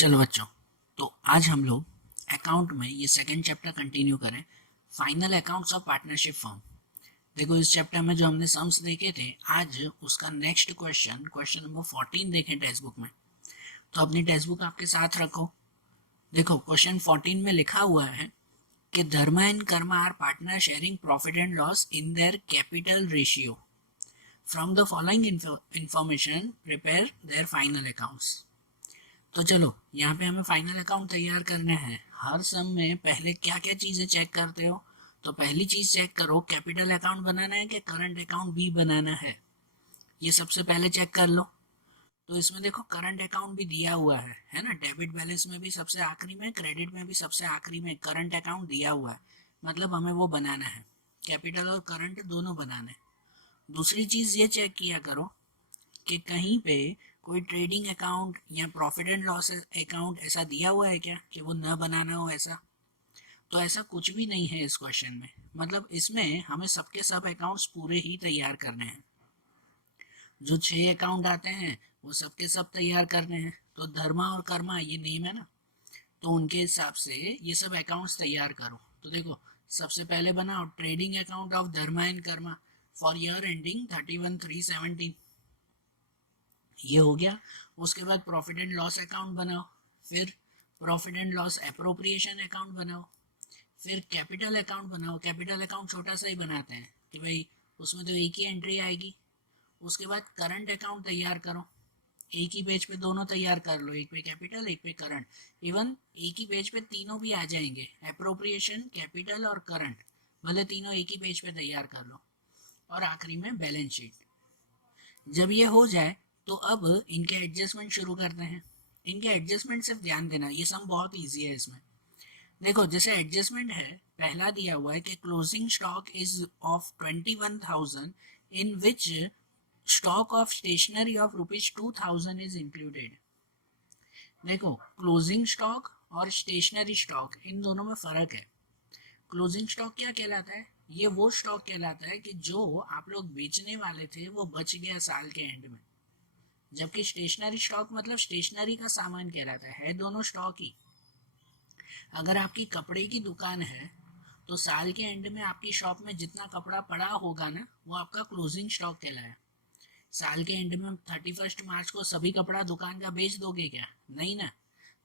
चलो बच्चों, तो आज हम लोग अकाउंट में ये सेकंड चैप्टर कंटिन्यू करें, final accounts of partnership firm. देखो, इस चैप्टर में जो हमने सम्स देखे थे, आज उसका नेक्स्ट क्वेश्चन नंबर 14 देखें टेक्स्ट बुक में। तो अपनी टेक्स्ट बुक आपके साथ रखो। देखो, क्वेश्चन 14 में लिखा हुआ है कि Dharma and Karma are partner sharing profit and loss in their capital ratio. From the following information prepare their final accounts. तो चलो, यहाँ पे हमें फाइनल अकाउंट तैयार करने हैं। हर सम में पहले क्या क्या चीज़ें चेक करते हो? तो पहली चीज़ चेक करो, कैपिटल अकाउंट बनाना है कि करंट अकाउंट भी बनाना है, ये सबसे पहले चेक कर लो। तो इसमें देखो, करंट अकाउंट भी दिया हुआ है ना। डेबिट बैलेंस में भी सबसे आखिरी में, क्रेडिट में भी सबसे आखिरी में करंट अकाउंट दिया हुआ है, मतलब हमें वो बनाना है। कैपिटल और करंट दोनों बनाने। दूसरी चीज़ ये चेक किया करो कि कहीं पे कोई ट्रेडिंग अकाउंट या प्रॉफिट एंड लॉस अकाउंट ऐसा दिया हुआ है क्या कि वो न बनाना हो ऐसा। तो ऐसा कुछ भी नहीं है इस क्वेश्चन में, मतलब इसमें हमें सबके सब अकाउंट्स पूरे ही तैयार करने हैं। जो 6 अकाउंट आते हैं वो सबके सब तैयार करने हैं। तो धर्मा और कर्मा ये नेम है ना, तो उनके हिसाब से ये सब अकाउंट्स तैयार करो। तो देखो, सबसे पहले बनाओ trading account of Dharma and Karma for year ending 31/3/17, ये हो गया। उसके बाद प्रॉफिट एंड लॉस अकाउंट बनाओ, फिर profit and loss appropriation account बनाओ, फिर कैपिटल अकाउंट बनाओ। कैपिटल अकाउंट छोटा सा ही बनाते हैं कि भाई उसमें तो एक ही एंट्री आएगी। उसके बाद करंट अकाउंट तैयार करो, एक ही पेज पे दोनों तैयार कर लो, एक पे कैपिटल एक पे करंट। इवन एक ही पेज पे तीनों भी आ जाएंगे, अप्रोप्रिएशन, कैपिटल और करंट, भले तीनों एक ही पेज पे तैयार कर लो। और आखिरी में बैलेंस शीट। जब ये हो जाए तो अब इनके एडजस्टमेंट शुरू करते हैं। इनके एडजस्टमेंट सिर्फ ध्यान देना, ये सम बहुत इजी है इसमें। देखो, जैसे एडजस्टमेंट है, पहला दिया हुआ है कि closing stock is of 21,000 in which stock of stationery of ₹2,000 is included. देखो, क्लोजिंग स्टॉक और स्टेशनरी स्टॉक, इन दोनों में फ़र्क है। क्लोजिंग स्टॉक क्या कहलाता है? ये वो स्टॉक कहलाता है कि जो आप लोग बेचने वाले थे वो बच गया साल के एंड में। जबकि स्टेशनरी स्टॉक मतलब स्टेशनरी का सामान कहलाता है दोनों स्टॉक ही। अगर आपकी कपड़े की दुकान है तो साल के एंड में आपकी शॉप में जितना कपड़ा पड़ा होगा ना, वो आपका क्लोजिंग स्टॉक कहलाया। साल के एंड में 31 मार्च को सभी कपड़ा दुकान का बेच दोगे क्या? नहीं ना।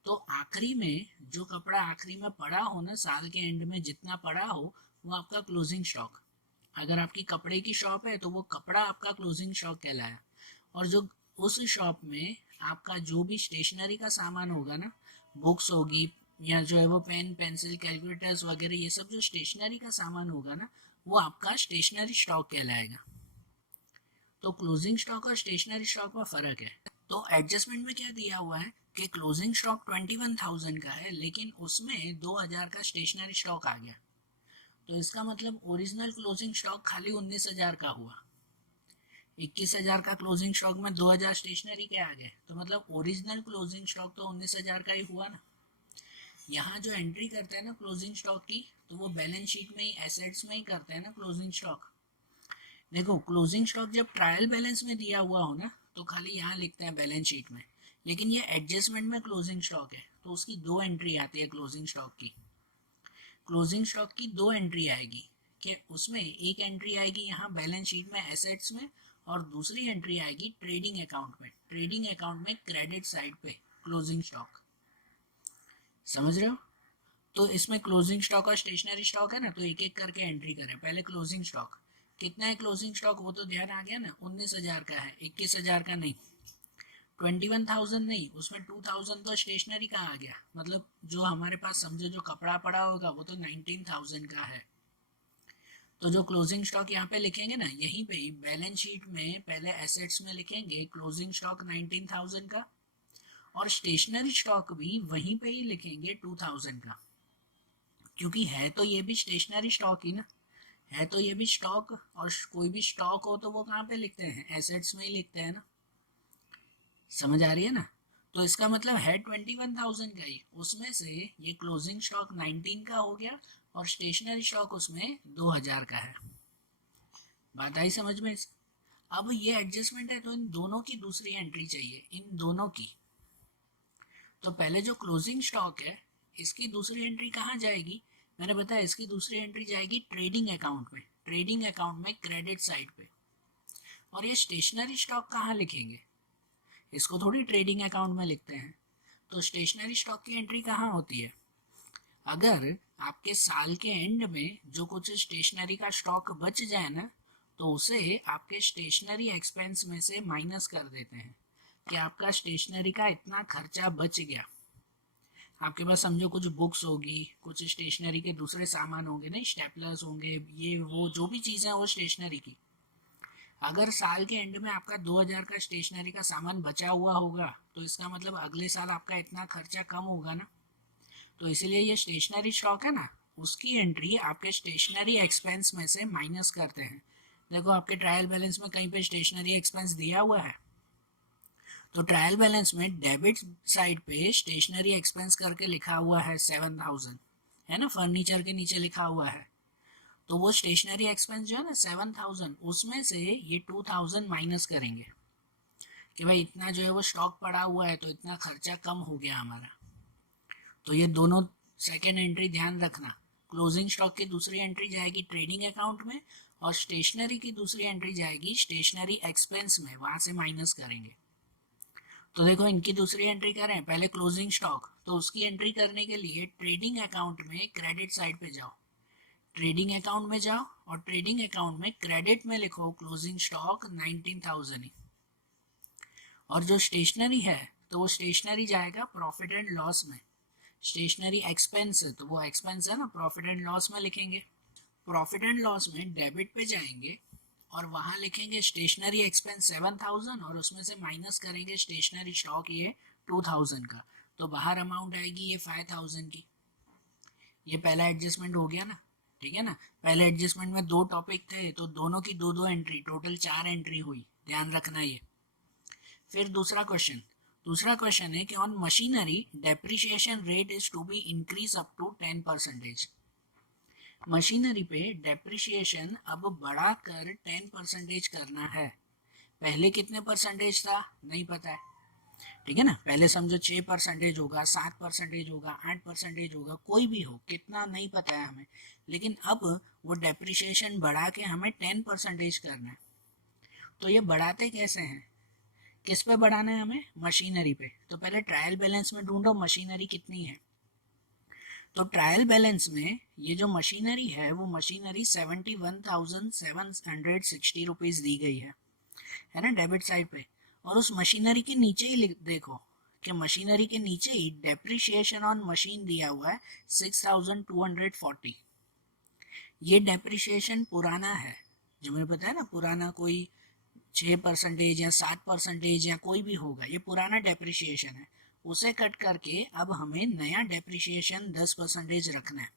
तो आखिरी में जो कपड़ा आखिरी में पड़ा हो ना, साल के एंड में जितना पड़ा हो, वो आपका क्लोजिंग स्टॉक। अगर आपकी कपड़े की शॉप है तो वो कपड़ा आपका क्लोजिंग स्टॉक कहलाया। और जो उस शॉप में आपका जो भी स्टेशनरी का सामान होगा ना, बुक्स होगी या जो है वो पेन पेंसिल कैलकुलेटर्स वगैरह, ये सब जो स्टेशनरी का सामान होगा ना, वो आपका स्टेशनरी स्टॉक कहलाएगा। तो क्लोजिंग स्टॉक और स्टेशनरी स्टॉक में फ़र्क है। तो एडजस्टमेंट में क्या दिया हुआ है कि क्लोजिंग स्टॉक 21,000 का है, लेकिन उसमें 2,000 का स्टेशनरी स्टॉक आ गया। तो इसका मतलब ओरिजिनल क्लोजिंग स्टॉक खाली 19,000 का हुआ। 21,000 का क्लोजिंग स्टॉक में 2,000 स्टेशनरी के आ गए, तो मतलब ओरिजिनल क्लोजिंग स्टॉक तो 19,000 का ही हुआ ना। यहाँ जो एंट्री करते हैं ना क्लोजिंग स्टॉक की, तो वो बैलेंस शीट में ही, एसेट्स में ही करते हैं ना क्लोजिंग स्टॉक। देखो, क्लोजिंग स्टॉक जब ट्रायल बैलेंस में दिया हुआ हो ना, तो खाली यहाँ लिखते हैं बैलेंस शीट में। लेकिन ये एडजस्टमेंट में क्लोजिंग स्टॉक है, तो उसकी दो एंट्री आती है क्लोजिंग स्टॉक की। क्लोजिंग स्टॉक की दो एंट्री आएगी कि उसमें एक एंट्री आएगी यहाँ बैलेंस शीट में एसेट्स में, और दूसरी एंट्री आएगी ट्रेडिंग अकाउंट में। ट्रेडिंग अकाउंट में क्रेडिट साइड पे क्लोजिंग स्टॉक। समझ रहे हो? तो इसमें क्लोजिंग स्टॉक और स्टेशनरी स्टॉक है ना, तो एक एक करके एंट्री करें। पहले क्लोजिंग स्टॉक कितना है? क्लोजिंग स्टॉक वो तो ध्यान आ गया ना, 19,000 का है, 21,000 का नहीं। 21,000 नहीं, उसमें 2,000 तो स्टेशनरी का आ गया, मतलब जो हमारे पास समझो जो कपड़ा पड़ा होगा वो तो 19,000 का है। तो जो क्लोजिंग स्टॉक यहाँ पे लिखेंगे ना, यहीं पे ही बैलेंस शीट में पहले एसेट्स में लिखेंगे क्लोजिंग स्टॉक 19,000 का, और स्टेशनरी स्टॉक भी वहीं पे ही लिखेंगे 2,000 का। क्योंकि है तो ये भी स्टेशनरी स्टॉक ही ना, है तो ये भी स्टॉक। और कोई भी स्टॉक हो तो वो कहाँ पे लिखते हैं? एसेट्स में ही लिखते हैं ना। समझ आ रही है ना? तो इसका मतलब है 21,000 का ही, उसमें से ये क्लोजिंग स्टॉक 19 का हो गया और स्टेशनरी स्टॉक उसमें 2,000 का है। बात आई समझ में? अब ये एडजस्टमेंट है तो इन दोनों की दूसरी एंट्री चाहिए, इन दोनों की। तो पहले जो क्लोजिंग स्टॉक है इसकी दूसरी एंट्री कहाँ जाएगी, मैंने बताया इसकी दूसरी एंट्री जाएगी ट्रेडिंग अकाउंट में, ट्रेडिंग अकाउंट में क्रेडिट साइड पे। और ये स्टेशनरी स्टॉक कहाँ लिखेंगे, इसको थोड़ी ट्रेडिंग अकाउंट में लिखते हैं। तो स्टेशनरी स्टॉक की एंट्री कहाँ होती है, अगर आपके साल के एंड में जो कुछ स्टेशनरी का स्टॉक बच जाए ना, तो उसे आपके स्टेशनरी एक्सपेंस में से माइनस कर देते हैं कि आपका स्टेशनरी का इतना खर्चा बच गया। आपके पास समझो कुछ बुक्स होगी, कुछ स्टेशनरी के दूसरे सामान होंगे, नहीं स्टेपलर्स होंगे, ये वो जो भी चीज़ें वो स्टेशनरी की, अगर साल के एंड में आपका 2000 का स्टेशनरी का सामान बचा हुआ होगा तो इसका मतलब अगले साल आपका इतना खर्चा कम होगा ना। तो इसीलिए ये स्टेशनरी स्टॉक है ना, उसकी एंट्री आपके स्टेशनरी एक्सपेंस में से माइनस करते हैं। देखो आपके ट्रायल बैलेंस में कहीं पे स्टेशनरी एक्सपेंस दिया हुआ है, तो ट्रायल बैलेंस में डेबिट साइड पे स्टेशनरी एक्सपेंस करके लिखा हुआ है 7000, है ना, फर्नीचर के नीचे लिखा हुआ है। तो वो स्टेशनरी एक्सपेंस जो है ना 7000, उसमें से ये 2000 माइनस करेंगे कि भाई इतना जो है वो स्टॉक पड़ा हुआ है तो इतना खर्चा कम हो गया हमारा। तो ये दोनों सेकेंड एंट्री ध्यान रखना, क्लोजिंग स्टॉक की दूसरी एंट्री जाएगी ट्रेडिंग अकाउंट में और स्टेशनरी की दूसरी एंट्री जाएगी स्टेशनरी एक्सपेंस में, वहां से माइनस करेंगे। तो देखो इनकी दूसरी एंट्री करें पहले क्लोजिंग स्टॉक, तो उसकी एंट्री करने के लिए ट्रेडिंग अकाउंट में क्रेडिट साइड पे जाओ, ट्रेडिंग अकाउंट में जाओ और ट्रेडिंग अकाउंट में क्रेडिट में लिखो क्लोजिंग स्टॉक 19000 ही। और जो स्टेशनरी है तो वो स्टेशनरी जाएगा प्रॉफिट एंड लॉस में, स्टेशनरी एक्सपेंस है तो वो एक्सपेंस है ना, प्रॉफिट एंड लॉस में लिखेंगे। प्रॉफिट एंड लॉस में डेबिट पे जाएंगे और वहाँ लिखेंगे स्टेशनरी एक्सपेंस 7000 और उसमें से माइनस करेंगे स्टेशनरी स्टॉक ये 2000 का, तो बाहर अमाउंट आएगी ये 5000 की। ये पहला एडजस्टमेंट हो गया ना, ठीक है ना। पहले एडजस्टमेंट में 2 टॉपिक थे तो दोनों की 2 एंट्री, टोटल 4 एंट्री हुई, ध्यान रखना ये। फिर दूसरा क्वेश्चन है कि on machinery depreciation rate is to be increase up to 10%। Machinery पे डेप्रिसिएशन अब बढ़ाकर 10% करना है। पहले कितने परसेंटेज था नहीं पता है, ठीक है ना। पहले समझो 6% होगा, 7% होगा, 8% होगा, कोई भी हो, कितना नहीं पता है हमें, लेकिन अब वो डेप्रिसिएशन बढ़ा के हमें 10% करना है। तो ये बढ़ाते कैसे हैं, किस पे बढ़ाना है हमें, मशीनरी पे। तो पहले ट्रायल बैलेंस में ढूंढो मशीनरी कितनी है। तो ट्रायल बैलेंस में ये जो मशीनरी है वो मशीनरी 71,760 रुपीज़ दी गई है ना डेबिट साइड पे। और उस मशीनरी के नीचे ही देखो कि मशीनरी के नीचे ही डेप्रिसिएशन ऑन मशीन दिया हुआ है 6240। ये डेप्रिसिएशन पुराना है, जो मुझे पता है ना, पुराना कोई 6% या 7% या कोई भी होगा, ये पुराना डेप्रिसिएशन है। उसे कट करके अब हमें नया डेप्रिसिएशन 10% रखना है।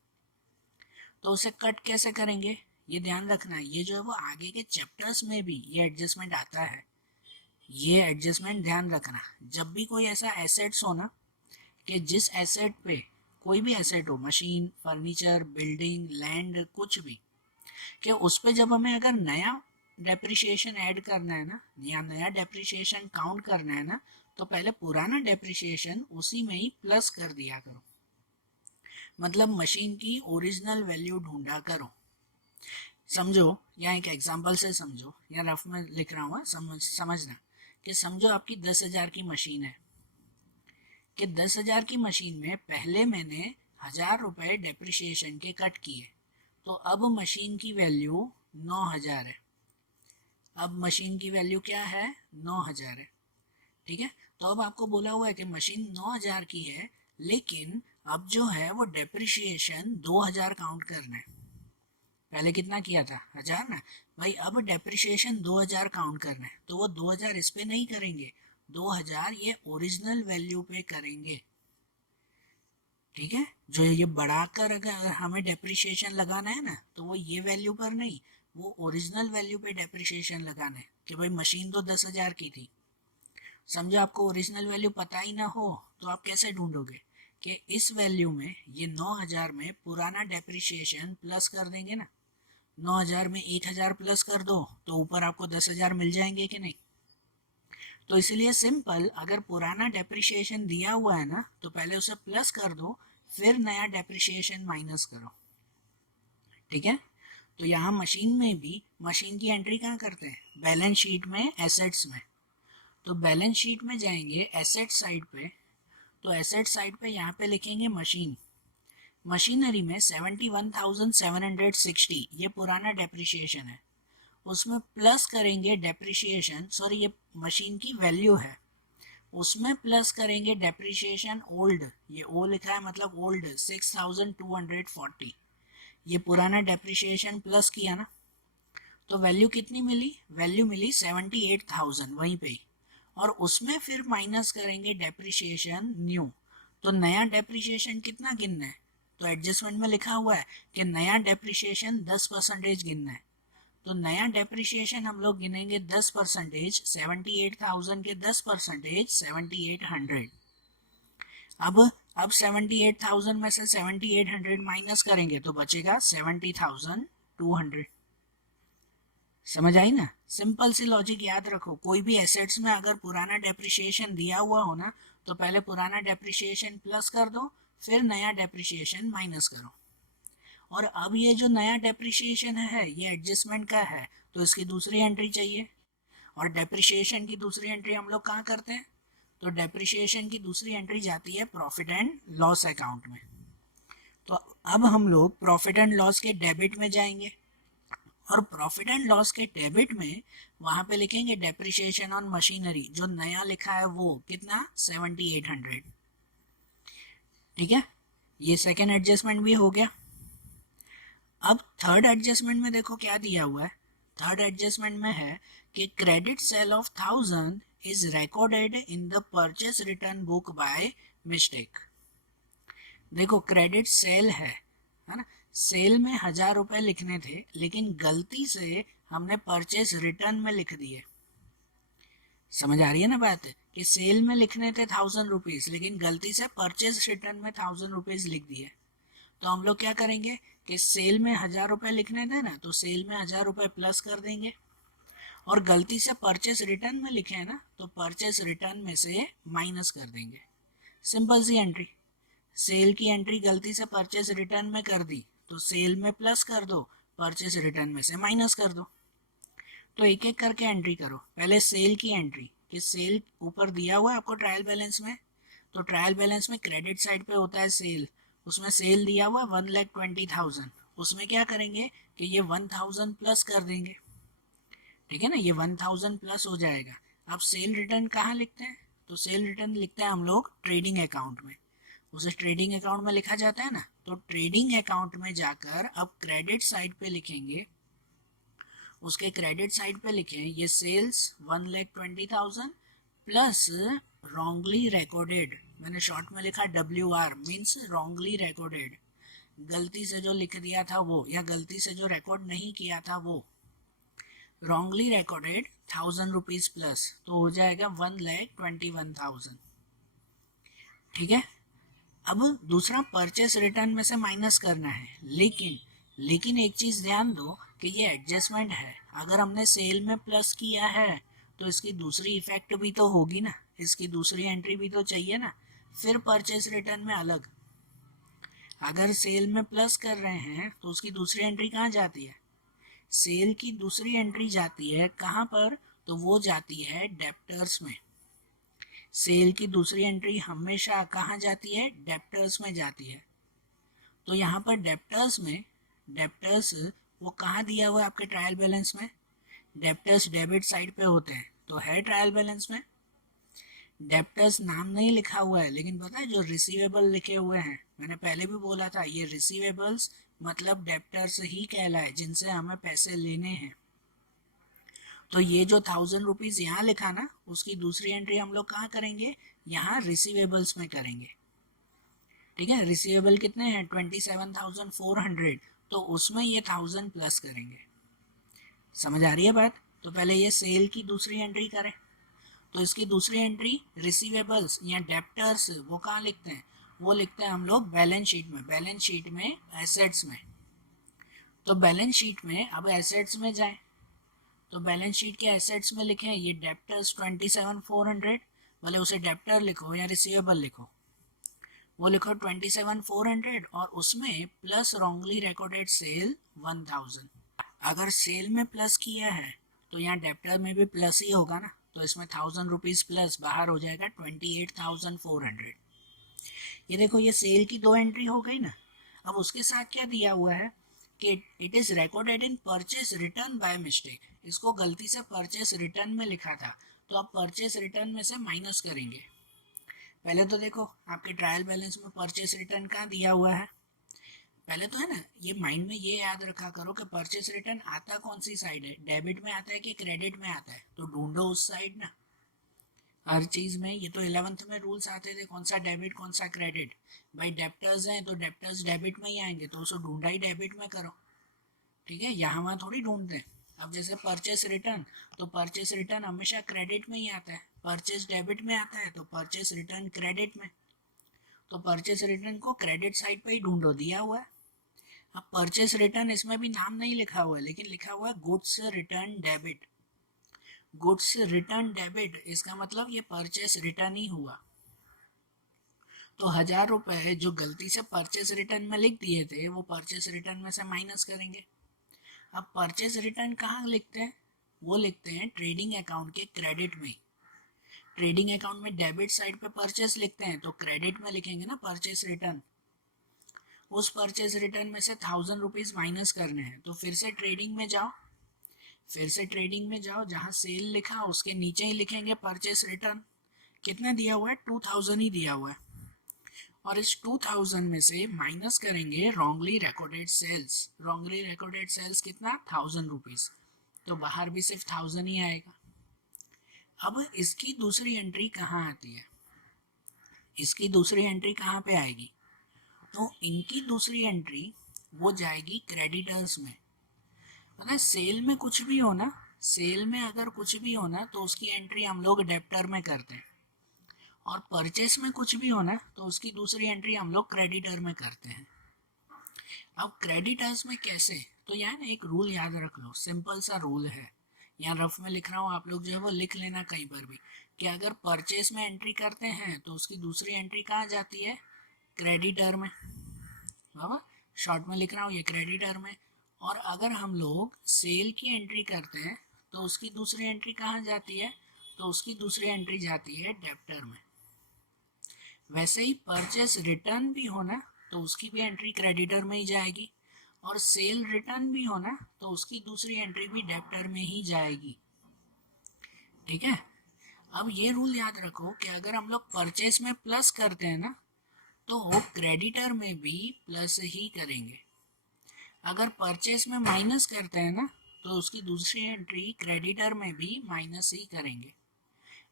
तो उसे कट कैसे करेंगे ये ध्यान रखना है। ये जो है वो आगे के चैप्टर्स में भी ये एडजस्टमेंट आता है, ये एडजस्टमेंट ध्यान रखना। जब भी कोई ऐसा एसेट्स हो ना कि जिस एसेट पे, कोई भी एसेट हो, मशीन, फर्नीचर, बिल्डिंग, लैंड, कुछ भी, कि उस पे जब हमें अगर नया डेप्रिसिएशन ऐड करना है ना, या नया डेप्रिसिएशन काउंट करना है ना, तो पहले पुराना डेप्रिसिएशन उसी में ही प्लस कर दिया करो। मतलब मशीन की ओरिजिनल वैल्यू ढूंढा करो। समझो, या एक एग्जांपल से समझो, या रफ में लिख रहा हूँ, समझना कि समझो आपकी 10,000 की मशीन है, कि 10,000 की मशीन में पहले मैंने 1000 रुपये डेप्रिसिएशन के कट किए, तो अब मशीन की वैल्यू 9000 है। अब मशीन की वैल्यू क्या है, 9000 है, ठीक है। तो अब आपको बोला हुआ है कि मशीन 9000 की है, लेकिन अब जो है वो डेप्रिसिएशन 2000 काउंट करना है। पहले कितना किया था, 1000 ना भाई, अब डेप्रिसिएशन 2000 काउंट करना है, तो वो 2000 इस पे नहीं करेंगे, 2000 ये ओरिजिनल वैल्यू पे करेंगे, ठीक है। जो ये बढ़ाकर अगर हमें डेप्रिसिएशन लगाना है ना, तो वो ये वैल्यू पर नहीं, वो ओरिजिनल वैल्यू पे डेप्रिसिएशन लगाना है। कि भाई मशीन तो 10,000 की थी, समझो आपको ओरिजिनल वैल्यू पता ही ना हो तो आप कैसे ढूंढोगे कि इस वैल्यू में ये 9000 में पुराना डेप्रिसिएशन प्लस कर देंगे ना, 9000 में 1000 प्लस कर दो तो ऊपर आपको 10,000 मिल जाएंगे कि नहीं। तो इसलिए सिंपल, अगर पुराना डेप्रिसिएशन दिया हुआ है ना तो पहले उसे प्लस कर दो, फिर नया डेप्रिसिएशन माइनस करो। ठीक है, तो यहाँ मशीन में भी मशीन की एंट्री कहाँ करते हैं, बैलेंस शीट में, एसेट्स में। तो बैलेंस शीट में जाएंगे एसेट साइड पे, तो एसेट साइड पे यहाँ पे लिखेंगे मशीन, मशीनरी में 71,760 ये पुराना डेप्रिसिएशन है, उसमें प्लस करेंगे डेप्रिसिएशन, सॉरी ये मशीन की वैल्यू है, उसमें प्लस करेंगे डेप्रिसिएशन ओल्ड, ये ओ लिखा है मतलब ओल्ड 6,240, ये पुराना डेप्रिसिएशन प्लस किया ना, तो वैल्यू कितनी मिली, वैल्यू मिली 78,000 वहीं पे ही, और उसमें फिर माइनस करेंगे डेप्रिसिएशन न्यू। तो नया डेप्रिसिएशन कितना गिनना है, तो एडजस्टमेंट में लिखा हुआ है कि नया डेप्रिसिएशन 10% गिनना है, तो नया डेप्रिसिएशन हम लोग गिनेंगे 10%, 78,000 के 10% 7,800। अब 78,000 में से 7,800 माइनस करेंगे तो बचेगा 70,200। समझ आई ना, सिंपल सी लॉजिक याद रखो, कोई भी एसेट्स में अगर पुराना डेप्रिसिएशन दिया हुआ हो ना तो पहले पुराना डेप्रिसिएशन प्लस कर दो, फिर नया डेप्रिसिएशन माइनस करो। और अब ये जो नया डेप्रिसिएशन है ये एडजस्टमेंट का है, तो इसकी दूसरी एंट्री चाहिए, और डेप्रिसिएशन की दूसरी एंट्री हम लोग कहाँ करते हैं, तो डेप्रिसिएशन की दूसरी एंट्री जाती है प्रॉफिट एंड लॉस अकाउंट में। तो अब हम लोग प्रॉफिट एंड लॉस के डेबिट में जाएंगे, और प्रॉफिट एंड लॉस के डेबिट में वहां पे लिखेंगे डेप्रिसिएशन ऑन मशीनरी, जो नया लिखा है वो कितना 7,800। ठीक है, ये सेकेंड एडजस्टमेंट भी हो गया। अब थर्ड एडजस्टमेंट में देखो क्या दिया हुआ है, थर्ड एडजस्टमेंट में है कि credit sale of 1,000 is recorded in the purchase return book by mistake. देखो क्रेडिट सेल है ना, सेल में 1,000 रुपए लिखने थे लेकिन गलती से हमने परचेस रिटर्न में लिख दिए। समझ आ रही है ना बात, कि सेल में लिखने थे 1,000 रुपीज लेकिन गलती से परचेस रिटर्न में 1,000 रुपीज लिख दिए। तो हम लोग क्या करेंगे कि सेल में 1,000 रुपए लिखने थे ना, तो सेल में 1,000 रुपए प्लस कर देंगे, और गलती से परचेस रिटर्न में लिखे हैं ना तो परचेस रिटर्न में से माइनस कर देंगे। सिंपल सी एंट्री, सेल की एंट्री गलती से परचेस रिटर्न में कर दी तो सेल में प्लस कर दो, परचेस रिटर्न में से माइनस कर दो। तो एक एक करके एंट्री करो, पहले सेल की एंट्री, कि सेल ऊपर दिया हुआ है आपको ट्रायल बैलेंस में, तो ट्रायल बैलेंस में क्रेडिट साइड पे होता है सेल, उसमें सेल दिया हुआ 1,20,000, उसमें क्या करेंगे कि ये 1,000 प्लस कर देंगे। ठीक है ना, ये 1,000 प्लस हो जाएगा। अब सेल रिटर्न कहाँ लिखते हैं, तो सेल रिटर्न लिखते हैं हम लोग ट्रेडिंग अकाउंट में, उसे ट्रेडिंग अकाउंट में लिखा जाता है ना, तो ट्रेडिंग अकाउंट में जाकर अब क्रेडिट साइड पे लिखेंगे, उसके क्रेडिट साइड पे लिखें ये सेल्स 1,20,000 प्लस रॉन्गली रिकॉर्डेड, मैंने शॉर्ट में लिखा WR मीन्स रॉन्गली रिकॉर्डेड, गलती से जो लिख दिया था वो, या गलती से जो रिकॉर्ड नहीं किया था वो, रॉन्गली रिकॉर्डेड 1,000 रुपीज प्लस, तो हो जाएगा 1,21,000। ठीक है, अब दूसरा परचेस रिटर्न में से माइनस करना है, लेकिन एक चीज़ ध्यान दो कि ये एडजस्टमेंट है, अगर हमने सेल में प्लस किया है तो इसकी दूसरी इफेक्ट भी तो होगी ना, इसकी दूसरी एंट्री भी तो चाहिए ना, फिर परचेस रिटर्न में अलग। अगर सेल में प्लस कर रहे हैं तो उसकी दूसरी एंट्री कहाँ जाती है, सेल की दूसरी एंट्री जाती है कहाँ पर, तो वो जाती है डेप्टर्स में। सेल की दूसरी एंट्री हमेशा कहाँ जाती है, डेप्टर्स में जाती है। तो यहाँ पर डेप्टर्स में, डेप्टर्स वो कहाँ दिया हुआ है आपके ट्रायल बैलेंस में, डेप्टर्स डेबिट साइड पे होते हैं, तो है ट्रायल बैलेंस में। डेप्टर्स नाम नहीं लिखा हुआ है लेकिन पता है जो रिसीवेबल लिखे हुए हैं, मैंने पहले भी बोला था ये रिसीवेबल्स मतलब डेप्टर्स ही कहलाए जिनसे हमें पैसे लेने हैं। तो ये जो 1,000 रुपीज यहाँ लिखा ना, उसकी दूसरी एंट्री हम लोग कहाँ करेंगे, यहाँ रिसीवेबल्स में करेंगे। ठीक है, रिसीवेबल कितने हैं 27,400, तो उसमें ये 1,000 प्लस करेंगे। समझ आ रही है बात, तो पहले ये सेल की दूसरी एंट्री करें, तो इसकी दूसरी एंट्री रिसीवेबल्स या डेप्टर्स वो कहाँ लिखते हैं, वो लिखते हैं हम लोग बैलेंस शीट में, बैलेंस शीट में एसेट्स में। तो बैलेंस शीट में अब एसेट्स में जाए, तो बैलेंस शीट के एसेट्स में लिखें ये डेप्टर्स 27,400, भले उसे डेप्टर लिखो या रिसीवेबल लिखो, वो लिखो 27,400 और उसमें प्लस रॉन्गली रिकॉर्डेड सेल 1,000। अगर सेल में प्लस किया है तो यहाँ डेप्टर में भी प्लस ही होगा ना, तो इसमें 1,000 रुपीज़ प्लस बाहर हो जाएगा 28,400। ये देखो ये सेल की 2 एंट्री हो गई ना। अब उसके साथ क्या दिया हुआ है कि it is recorded in purchase return by mistake, इसको गलती से परचेस रिटर्न में लिखा था, तो आप परचेस रिटर्न में से माइनस करेंगे। पहले तो देखो आपके ट्रायल बैलेंस में परचेस रिटर्न कहाँ दिया हुआ है, पहले तो है ना, ये माइंड में ये याद रखा करो कि परचेस रिटर्न आता कौन सी साइड है, डेबिट में आता है कि क्रेडिट में आता है, तो ढूंढो उस साइड ना हर चीज में। ये तो 11th में रूल्स आते थे कौन सा डेबिट कौन सा क्रेडिट। भाई डेप्टर्स हैं तो डेप्टर्स डेबिट में ही आएंगे, तो उसको ढूंढा ही डेबिट में करो, ठीक है, यहाँ वहाँ थोड़ी ढूंढते हैं। अब जैसे परचेस रिटर्न, तो परचेस रिटर्न हमेशा क्रेडिट में ही आता है, परचेस डेबिट में आता है तो परचेस रिटर्न क्रेडिट में, तो परचेस रिटर्न को क्रेडिट साइड पे ही ढूंढो, दिया हुआ है। अब परचेस रिटर्न इसमें भी नाम नहीं लिखा हुआ है, लेकिन लिखा हुआ है goods return debit. Goods return debit इसका मतलब ये परचेस रिटर्न ही हुआ। तो 1,000 रुपए जो गलती से परचेस रिटर्न में लिख दिए थे वो परचेस रिटर्न में से माइनस करेंगे। अब परचेस रिटर्न कहाँ लिखते हैं, वो लिखते हैं ट्रेडिंग अकाउंट के क्रेडिट में। ट्रेडिंग अकाउंट में डेबिट साइड पे परचेस लिखते हैं तो क्रेडिट में लिखेंगे ना परचेस रिटर्न। उस परचेस रिटर्न में से 1,000 रुपीज़ माइनस करने हैं, तो फिर से ट्रेडिंग में जाओ, फिर से ट्रेडिंग में जाओ, जहाँ सेल लिखा उसके नीचे ही लिखेंगे परचेस रिटर्न। कितना दिया हुआ है, 2,000 ही दिया हुआ है, और इस 2,000 में से माइनस करेंगे wrongly recorded sales. Wrongly recorded sales कितना, 1,000 रुपीज़, तो बाहर भी सिर्फ 1,000 ही आएगा। अब इसकी दूसरी एंट्री कहाँ आती है, इसकी दूसरी एंट्री कहाँ पे आएगी, तो इनकी दूसरी एंट्री वो जाएगी क्रेडिटर्स में। पता है सेल में कुछ भी हो ना, सेल में अगर कुछ भी हो ना तो उसकी एंट्री हम लोग डेप्टर में करते हैं, और परचेस में कुछ भी हो ना तो उसकी दूसरी एंट्री हम लोग क्रेडिटर में करते हैं। अब क्रेडिटर्स में कैसे, तो यहाँ ना एक रूल याद रख लो, सिंपल सा रूल है, यहाँ रफ में लिख रहा हूँ, आप लोग जो है वो लिख लेना कई बार भी, कि अगर परचेस में एंट्री करते हैं तो उसकी दूसरी एंट्री कहाँ जाती है, क्रेडिटर में। बाबा शॉर्ट में लिख रहा हूँ ये क्रेडिटर में। और अगर हम लोग सेल की एंट्री करते हैं तो उसकी दूसरी एंट्री कहाँ जाती है, तो उसकी दूसरी एंट्री जाती है डेप्टर में। वैसे ही परचेस रिटर्न भी होना तो उसकी भी एंट्री क्रेडिटर में ही जाएगी, और सेल रिटर्न भी होना तो उसकी दूसरी एंट्री भी डेप्टर में ही जाएगी, ठीक है। अब ये रूल याद रखो कि अगर हम लोग परचेस में प्लस करते हैं ना तो क्रेडिटर में भी प्लस ही करेंगे। अगर परचेस में माइनस करते हैं ना तो उसकी दूसरी एंट्री क्रेडिटर में भी माइनस ही करेंगे।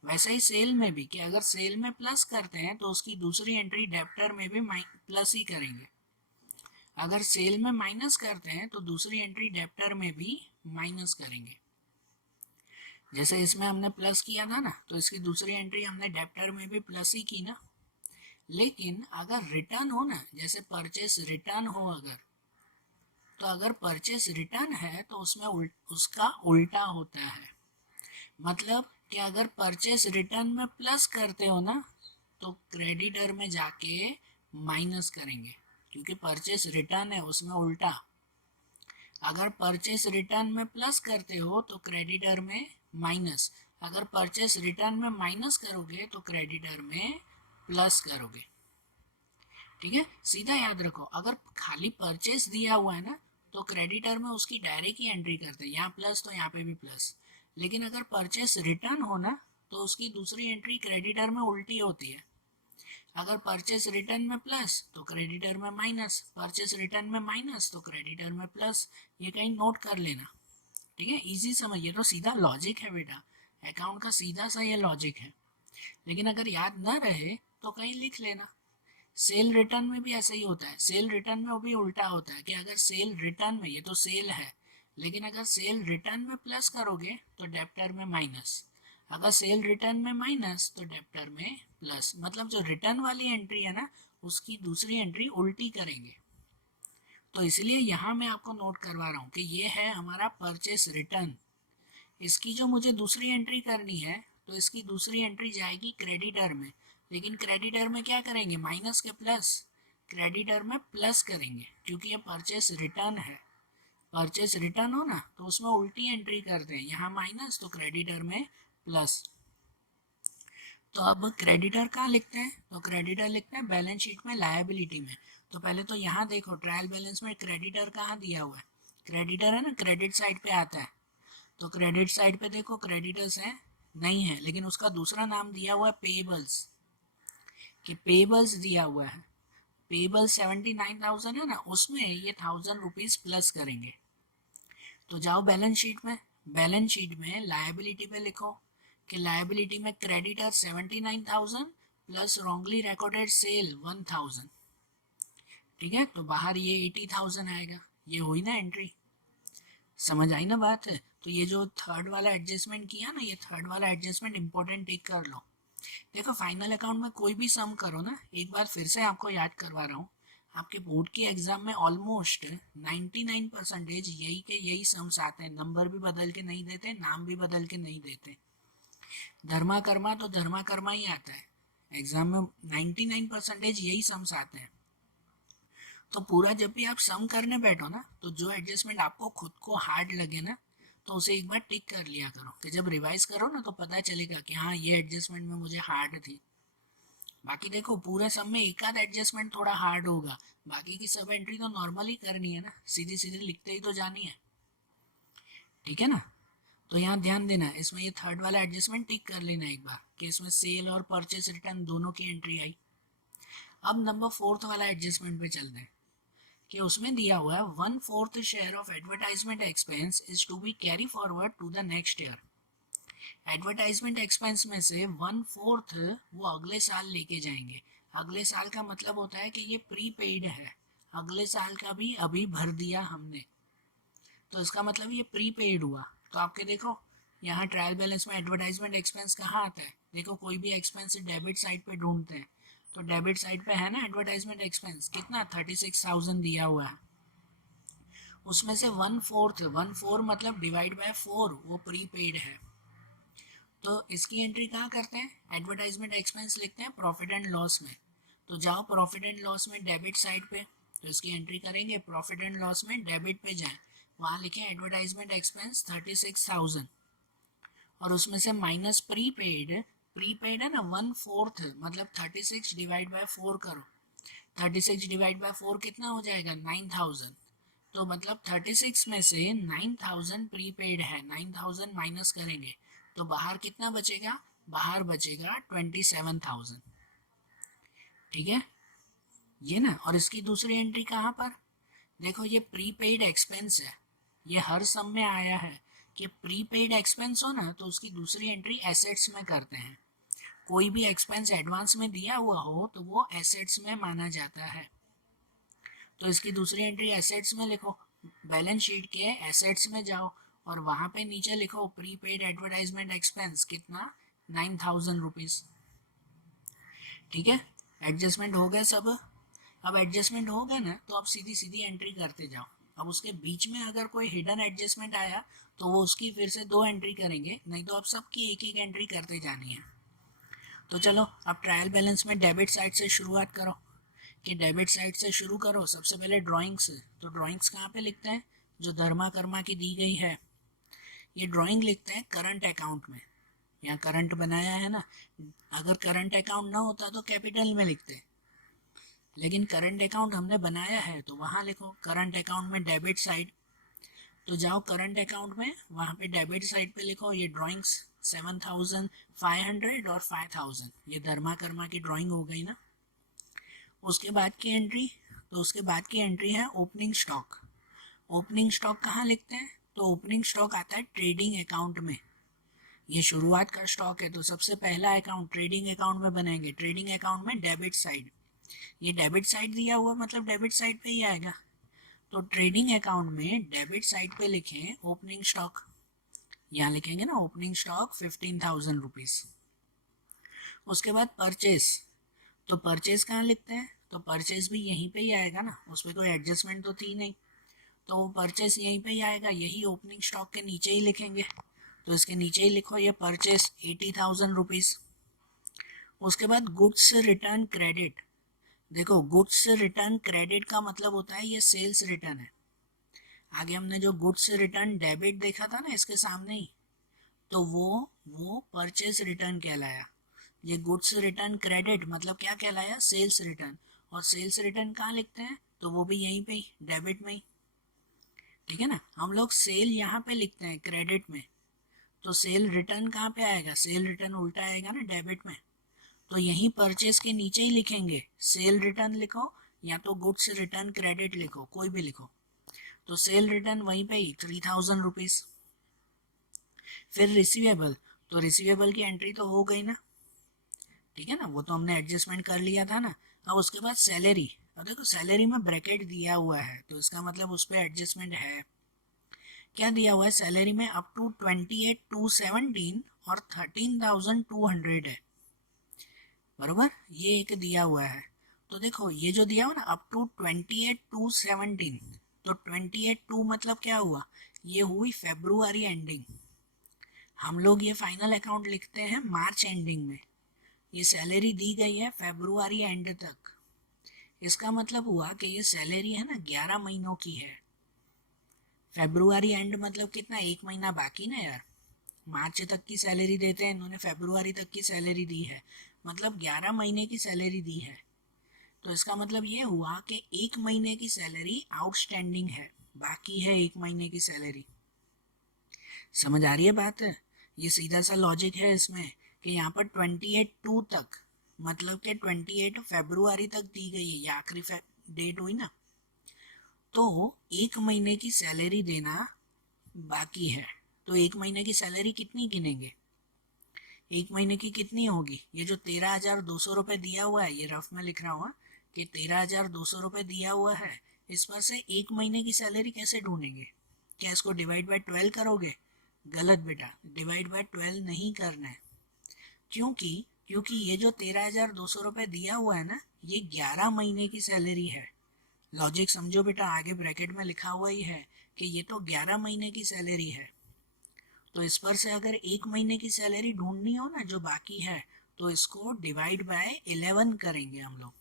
वैसे ही सेल में भी, कि अगर सेल में प्लस करते हैं तो उसकी दूसरी एंट्री डेप्टर में भी प्लस ही करेंगे। अगर सेल में माइनस करते हैं तो दूसरी एंट्री डेप्टर में भी माइनस करेंगे। जैसे इसमें हमने प्लस किया था ना तो इसकी दूसरी एंट्री हमने डेप्टर में भी प्लस ही की ना। लेकिन अगर रिटर्न हो ना, जैसे परचेस रिटर्न हो अगर, तो अगर परचेस रिटर्न है तो उसमें उसका उल्टा होता है। मतलब कि अगर परचेस रिटर्न में प्लस करते हो ना तो क्रेडिटर में जाके माइनस करेंगे, क्योंकि परचेस रिटर्न है उसमें उल्टा। अगर परचेस रिटर्न में प्लस करते हो तो क्रेडिटर में माइनस, अगर परचेस रिटर्न में माइनस करोगे तो क्रेडिटर में प्लस करोगे, ठीक है। सीधा याद रखो, अगर खाली परचेस दिया हुआ है ना तो क्रेडिटर में उसकी डायरेक्ट ही एंट्री करते हैं, यहाँ प्लस तो यहाँ पे भी प्लस। लेकिन अगर परचेस रिटर्न हो ना तो उसकी दूसरी एंट्री क्रेडिटर में उल्टी होती है। अगर परचेस रिटर्न में प्लस तो क्रेडिटर में माइनस, परचेस रिटर्न में माइनस तो क्रेडिटर में प्लस। ये कहीं नोट कर लेना, ठीक है, इजी समझ, ये तो सीधा लॉजिक है बेटा, अकाउंट का सीधा सा ये लॉजिक है। लेकिन अगर याद ना रहे तो कहीं लिख लेना। सेल रिटर्न में भी ऐसा ही होता है, सेल रिटर्न में वो भी उल्टा होता है, कि अगर सेल रिटर्न में, ये तो सेल है, लेकिन अगर सेल रिटर्न में प्लस करोगे तो डेप्टर में माइनस, अगर सेल रिटर्न में माइनस तो डेप्टर में प्लस। मतलब जो रिटर्न वाली एंट्री है ना उसकी दूसरी एंट्री उल्टी करेंगे। तो इसलिए यहाँ मैं आपको नोट करवा रहा हूँ कि ये है हमारा परचेस रिटर्न, इसकी जो मुझे दूसरी एंट्री करनी है, तो इसकी दूसरी एंट्री जाएगी क्रेडिटर में, लेकिन क्रेडिटर में क्या करेंगे, माइनस के प्लस, क्रेडिटर में प्लस करेंगे, क्योंकि ये परचेस रिटर्न है। परचेस रिटर्न हो ना, तो उसमें उल्टी एंट्री करते हैं, यहाँ माइनस तो क्रेडिटर में प्लस। तो अब क्रेडिटर कहाँ लिखते हैं, तो क्रेडिटर लिखते हैं बैलेंस शीट में लायबिलिटी में। तो पहले तो यहाँ देखो ट्रायल बैलेंस में क्रेडिटर कहाँ दिया हुआ है, क्रेडिटर है ना, क्रेडिट साइड पे आता है। तो क्रेडिट साइड पे देखो क्रेडिटर्स है नहीं है, लेकिन उसका दूसरा नाम दिया हुआ है पेबल्स, कि पेबल्स दिया हुआ है। पेबल 79,000 है ना, उसमें ये 1,000 रुपीज़ प्लस करेंगे। तो जाओ बैलेंस शीट में, बैलेंस शीट में लायबिलिटी पे लिखो कि लायबिलिटी में creditor 79,000 plus wrongly recorded sale 1,000। ठीक है, तो बाहर ये 80,000 आएगा। ये हुई ना एंट्री, समझ आई ना बात है। तो ये जो थर्ड वाला एडजस्टमेंट किया ना, ये थर्ड वाला एडजस्टमेंट इंपॉर्टेंट टिक कर लो। देखो फाइनल अकाउंट में कोई भी सम करो ना, एक बार फिर से आपको याद करवा रहा हूँ, आपके बोर्ड की एग्जाम में ऑलमोस्ट 99% यही के यही सम्स आते हैं। नंबर भी बदल के नहीं देते, नाम भी बदल के नहीं देते। धर्मा कर्मा तो धर्मा कर्मा ही आता है एग्जाम में, 99% यही सम्स आते हैं। तो पूरा जब भी आप सम करने बैठो ना, तो जो एडजस्टमेंट आपको खुद को हार्ड लगे ना, तो उसे एक बार टिक कर लिया करो, कि जब रिवाइज करो ना तो पता चलेगा कि हाँ ये एडजस्टमेंट में मुझे हार्ड थी। बाकी देखो पूरे सब में एक आध एडजस्टमेंट थोड़ा हार्ड होगा, बाकी की सब एंट्री तो नॉर्मल ही करनी है ना, सीधी सीधी लिखते ही तो जानी है। ठीक है ना, तो यहाँ ध्यान देना, इसमें ये थर्ड वाला एडजस्टमेंट टिक कर लेना एक बार, कि इसमें सेल और परचेस रिटर्न दोनों की एंट्री आई। अब नंबर फोर्थ वाला एडजस्टमेंट पे चलते हैं, कि उसमें दिया हुआ है 1/4 share of advertisement expense is to be carry forward to the next year. Advertisement expense में से 1/4 वो अगले साल लेके जाएंगे। अगले साल का मतलब होता है कि ये प्री पेड है, अगले साल का भी अभी भर दिया हमने, तो इसका मतलब ये प्री पेड हुआ। तो आपके देखो यहाँ ट्रायल बैलेंस में एडवर्टाइजमेंट एक्सपेंस कहाँ आता है, देखो कोई भी एक्सपेंस डेबिट साइड पे ढूंढते हैं, तो डेबिट साइड पे है ना एडवर्टाइजमेंट एक्सपेंस, कितना 36,000 दिया हुआ है, उसमें से 1/4 मतलब डिवाइड बाय 4 वो प्री पेड है। तो इसकी एंट्री कहाँ करते हैं, एडवर्टाइजमेंट एक्सपेंस लिखते हैं प्रॉफिट एंड लॉस में। तो जाओ प्रॉफिट एंड लॉस में डेबिट साइड पे, तो इसकी एंट्री करेंगे प्रॉफिट एंड लॉस में डेबिट पे जाएं, वहाँ लिखें एडवर्टाइजमेंट एक्सपेंस 36,000, और उसमें से माइनस प्री पेड है ना 1/4 मतलब 36 डिवाइड बाय 4 करो, 36 डिवाइड बाय 4 कितना हो जाएगा 9,000। तो मतलब 36 में से 9,000 प्रीपेड है, 9,000 माइनस करेंगे तो बाहर कितना बचेगा, बाहर बचेगा 27,000। ठीक है ये ना, और इसकी दूसरी एंट्री कहाँ पर, देखो ये प्रीपेड एक्सपेंस है, ये हर सम में आया है कि प्रीपेड एक्सपेंस हो ना, तो उसकी दूसरी एंट्री एसेट्स में करते हैं। कोई भी एक्सपेंस एडवांस में दिया हुआ हो तो वो एसेट्स में माना जाता है। तो इसकी दूसरी एंट्री एसेट्स में लिखो, बैलेंस शीट के एसेट्स में जाओ और वहाँ पे नीचे लिखो प्रीपेड एडवर्टाइजमेंट एक्सपेंस कितना 9,000 रुपीज़। ठीक है, एडजस्टमेंट हो गया सब। अब एडजस्टमेंट हो गया ना, तो आप सीधी सीधी एंट्री करते जाओ। अब उसके बीच में अगर कोई हिडन एडजस्टमेंट आया तो वो उसकी फिर से 2 एंट्री करेंगे, नहीं तो आप सबकी एक एक एंट्री करते जानी है। तो चलो अब ट्रायल बैलेंस में डेबिट साइड से शुरुआत करो, कि डेबिट साइड से शुरू करो। सबसे पहले ड्राइंग्स, तो ड्राइंग्स कहाँ पे लिखते हैं, जो धर्मा कर्मा की दी गई है ये ड्राइंग लिखते हैं करंट अकाउंट में। यहाँ करंट बनाया है ना, अगर करंट अकाउंट ना होता तो कैपिटल में लिखते, लेकिन करंट अकाउंट हमने बनाया है तो वहाँ लिखो करंट अकाउंट में डेबिट साइड। तो जाओ करंट अकाउंट में, वहाँ पे डेबिट साइड पे लिखो ये ड्राइंग्स 7,500 और 5,000, ये धर्मा कर्मा की ड्राइंग हो गई ना। उसके बाद की एंट्री, तो उसके बाद की एंट्री है ओपनिंग स्टॉक। ओपनिंग स्टॉक कहाँ लिखते हैं, तो ओपनिंग स्टॉक आता है ट्रेडिंग अकाउंट में। ये शुरुआत का स्टॉक है तो सबसे पहला अकाउंट ट्रेडिंग अकाउंट में बनाएंगे, ट्रेडिंग अकाउंट में डेबिट साइड। ये डेबिट साइड दिया हुआ मतलब डेबिट साइड पे ही आएगा, तो ट्रेडिंग अकाउंट में डेबिट साइड पे लिखें ओपनिंग स्टॉक, यहाँ लिखेंगे ना ओपनिंग स्टॉक 15,000 रुपीज़। उसके बाद परचेस, तो परचेस कहाँ लिखते हैं, तो परचेस भी यहीं पे ही आएगा ना, उस पर कोई एडजस्टमेंट तो थी नहीं, तो परचेस यहीं पे ही आएगा, यही ओपनिंग स्टॉक के नीचे ही लिखेंगे। तो इसके नीचे ही लिखो ये परचेस 80,000 रुपीज़। उसके बाद गुड्स रिटर्न क्रेडिट। देखो गुड्स रिटर्न क्रेडिट का मतलब होता है ये सेल्स रिटर्न है। आगे हमने जो गुड्स रिटर्न डेबिट देखा था ना इसके सामने ही, तो वो परचेस रिटर्न कहलाया। ये गुड्स रिटर्न क्रेडिट मतलब क्या कहलाया, सेल्स रिटर्न। और सेल्स रिटर्न कहाँ लिखते हैं, तो वो भी यहीं पे ही, डेबिट में ही। ठीक है ना, हम लोग सेल यहाँ पे लिखते हैं क्रेडिट में, तो सेल रिटर्न कहाँ पे आएगा, सेल रिटर्न उल्टा आएगा ना डेबिट में। तो यहीं परचेस के नीचे ही लिखेंगे, सेल रिटर्न लिखो या तो गुड्स रिटर्न क्रेडिट लिखो, कोई भी लिखो। तो सेल रिटर्न वहीं पे ही 3,000 रुपीज़। फिर रिसीवेबल, तो रिसीवेबल की एंट्री तो हो गई ना, ठीक है ना, वो तो हमने एडजस्टमेंट कर लिया था ना। अब उसके बाद सैलरी, अब देखो सैलरी में ब्रैकेट दिया हुआ है तो इसका मतलब उस पर एडजस्टमेंट है। क्या दिया हुआ है सैलरी में, अप टू 28,217 और 13,200 है, बरोबर, ये एक दिया हुआ है। तो देखो ये जो दिया हुआ ना अप टू 28,217, तो 28,2 मतलब क्या हुआ, ये हुई फेब्रुआरी एंडिंग। हम लोग ये फाइनल अकाउंट लिखते हैं मार्च एंडिंग में। ये सैलरी दी गई है फेब्रुआरी एंड तक, इसका मतलब हुआ कि ये सैलरी है ना 11 महीनों की है। फेब्रुआरी एंड मतलब कितना, एक महीना बाकी ना यार, मार्च तक की सैलरी देते हैं, इन्होंने फेब्रुआरी तक की सैलरी दी है, मतलब 11 महीने की सैलरी दी है। तो इसका मतलब ये हुआ कि एक महीने की सैलरी आउटस्टैंडिंग है, बाकी है एक महीने की सैलरी। समझ आ रही है बात है, ये सीधा सा लॉजिक है इसमें कि यहाँ पर 28/2 तक मतलब कि 28 फरवरी तक दी गई है, ये आखिरी डेट हुई ना, तो एक महीने की सैलरी देना बाकी है। तो एक महीने की सैलरी कितनी गिनेंगे, एक महीने की कितनी होगी, ये जो 13,200 रुपये दिया हुआ है, ये रफ में लिख रहा हूँ कि 13,200 रुपये दिया हुआ है, इस पर से एक महीने की सैलरी कैसे ढूंढेंगे, क्या इसको डिवाइड बाय 12 करोगे, गलत बेटा, डिवाइड बाय 12 नहीं करना है। क्योंकि क्योंकि ये जो 13,200 रुपये दिया हुआ है ना, ये 11 महीने की सैलरी है। लॉजिक समझो बेटा, आगे ब्रैकेट में लिखा हुआ ही है कि ये तो 11 महीने की सैलरी है। तो इस पर से अगर एक महीने की सैलरी ढूंढनी हो ना जो बाकी है, तो इसको डिवाइड बाय 11 करेंगे हम लोग।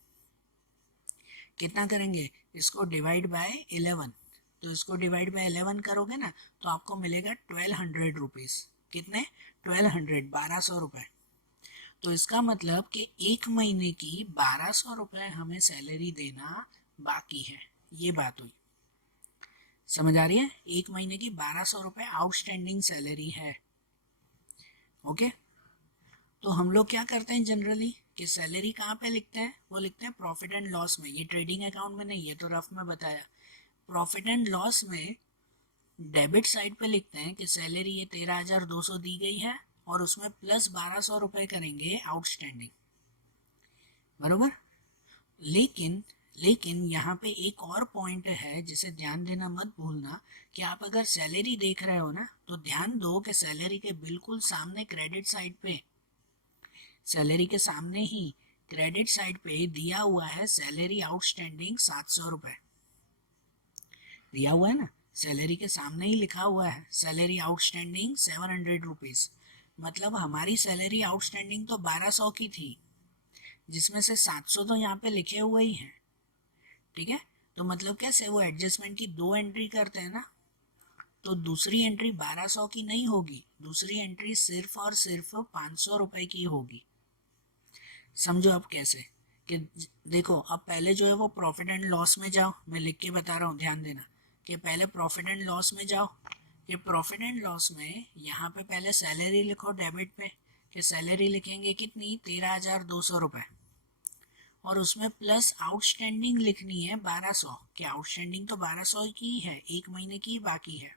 कितना करेंगे, इसको डिवाइड बाय 11। तो इसको डिवाइड बाय 11 करोगे ना तो आपको मिलेगा 1,200 रुपीज़। कितने, 1,200, 1,200 रुपये। तो इसका मतलब कि एक महीने की 1,200 रुपये हमें सैलरी देना बाकी है, ये बात हुई। समझ आ रही है, एक महीने की 1,200 रुपये आउटस्टैंडिंग सैलरी है। ओके, तो हम लोग क्या करते हैं जनरली कि सैलरी कहाँ पे लिखते हैं, वो लिखते हैं प्रॉफिट एंड लॉस में। ये ट्रेडिंग अकाउंट में नहीं, ये तो रफ में बताया। प्रॉफिट एंड लॉस में डेबिट साइड पे लिखते हैं कि सैलरी ये 13,200 दी गई है और उसमें प्लस 1,200 रुपये करेंगे आउटस्टैंडिंग, बरोबर। लेकिन लेकिन यहाँ पे एक और पॉइंट है जिसे ध्यान देना मत भूलना, कि आप अगर सैलरी देख रहे हो ना तो ध्यान दो कि सैलरी के बिल्कुल सामने क्रेडिट साइड पे, सैलरी के सामने ही क्रेडिट साइड पे दिया हुआ है सैलरी आउटस्टैंडिंग 700 रुपये दिया हुआ है ना, सैलरी के सामने ही लिखा हुआ है सैलरी आउटस्टैंडिंग 700 रुपीज़। मतलब हमारी सैलरी आउटस्टैंडिंग तो 1,200 की थी, जिसमें से 700 तो यहाँ पे लिखे हुए ही हैं, ठीक है। तो मतलब कैसे, वो एडजस्टमेंट की दो एंट्री करते हैं ना, तो दूसरी एंट्री 1,200 की नहीं होगी, दूसरी एंट्री सिर्फ और सिर्फ 500 रुपये की होगी। समझो अब कैसे, कि देखो अब पहले जो है वो प्रॉफिट एंड लॉस में जाओ, मैं लिख के बता रहा हूँ, ध्यान देना कि पहले प्रॉफिट एंड लॉस में जाओ। ये प्रॉफिट एंड लॉस में यहाँ पे पहले सैलरी लिखो डेबिट पे, कि सैलरी लिखेंगे कितनी, 13,200 रुपये, और उसमें प्लस आउटस्टैंडिंग लिखनी है 1,200, कि आउटस्टैंडिंग तो 1,200 की है, एक महीने की बाकी है।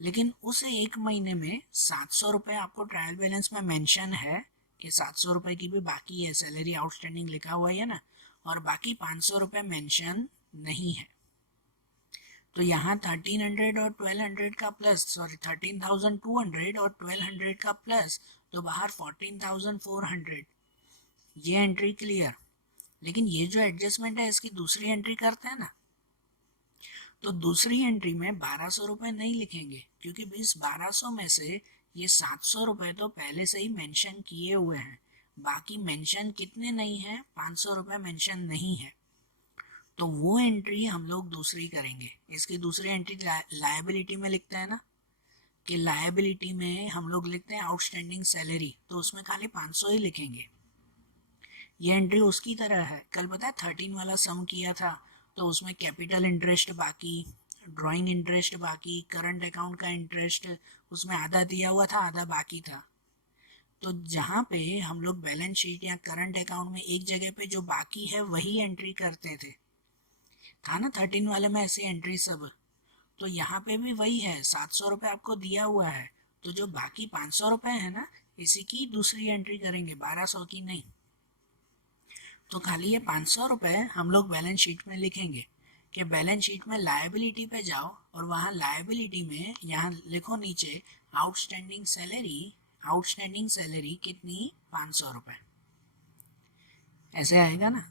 लेकिन उस एक महीने में 700 रुपये आपको ट्रायल बैलेंस में मेंशन है कि 700 रुपये की भी बाकी है, सैलरी आउटस्टैंडिंग लिखा हुआ है ना, और बाकी 500 रुपये मेंशन नहीं है। तो यहाँ 1,300 और 1,200 का प्लस, सॉरी 13,200 और 1,200 का प्लस, तो बाहर 14,400, ये एंट्री क्लियर। लेकिन ये जो एडजस्टमेंट है इसकी दूसरी एंट्री करते हैं ना, तो दूसरी एंट्री में 1200 रुपये नहीं लिखेंगे, क्योंकि इस 1200 में से ये 700 रुपये तो पहले से ही मेंशन किए हुए हैं, बाकी मेंशन कितने नहीं है, 500 रुपये मेंशन नहीं है। तो वो एंट्री हम लोग दूसरी करेंगे। इसकी दूसरी एंट्री लायबिलिटी में लिखते हैं ना, कि लायबिलिटी में हम लोग लिखते हैं आउटस्टैंडिंग सैलरी, तो उसमें खाली 500 ही लिखेंगे। ये एंट्री उसकी तरह है, कल पता है 13 वाला सम किया था, तो उसमें कैपिटल इंटरेस्ट बाकी, ड्राइंग इंटरेस्ट बाकी, करंट अकाउंट का इंटरेस्ट उसमें आधा दिया हुआ था, आधा बाकी था। तो जहाँ पे हम लोग बैलेंस शीट या करंट अकाउंट में एक जगह पे जो बाकी है वही एंट्री करते थे, था ना 13 वाले में ऐसी एंट्री सब। तो यहाँ पे भी वही है, 700 रुपये आपको दिया हुआ है, तो जो बाकी 500 रुपये है ना, इसी की दूसरी एंट्री करेंगे, 1200 की नहीं। तो खाली ये 500 रुपये हम लोग बैलेंस शीट में लिखेंगे, कि बैलेंस शीट में लायबिलिटी पे जाओ और वहाँ लायबिलिटी में यहाँ लिखो नीचे आउटस्टैंडिंग सैलरी, आउटस्टैंडिंग सैलरी कितनी, 500 रुपये, ऐसे आएगा ना।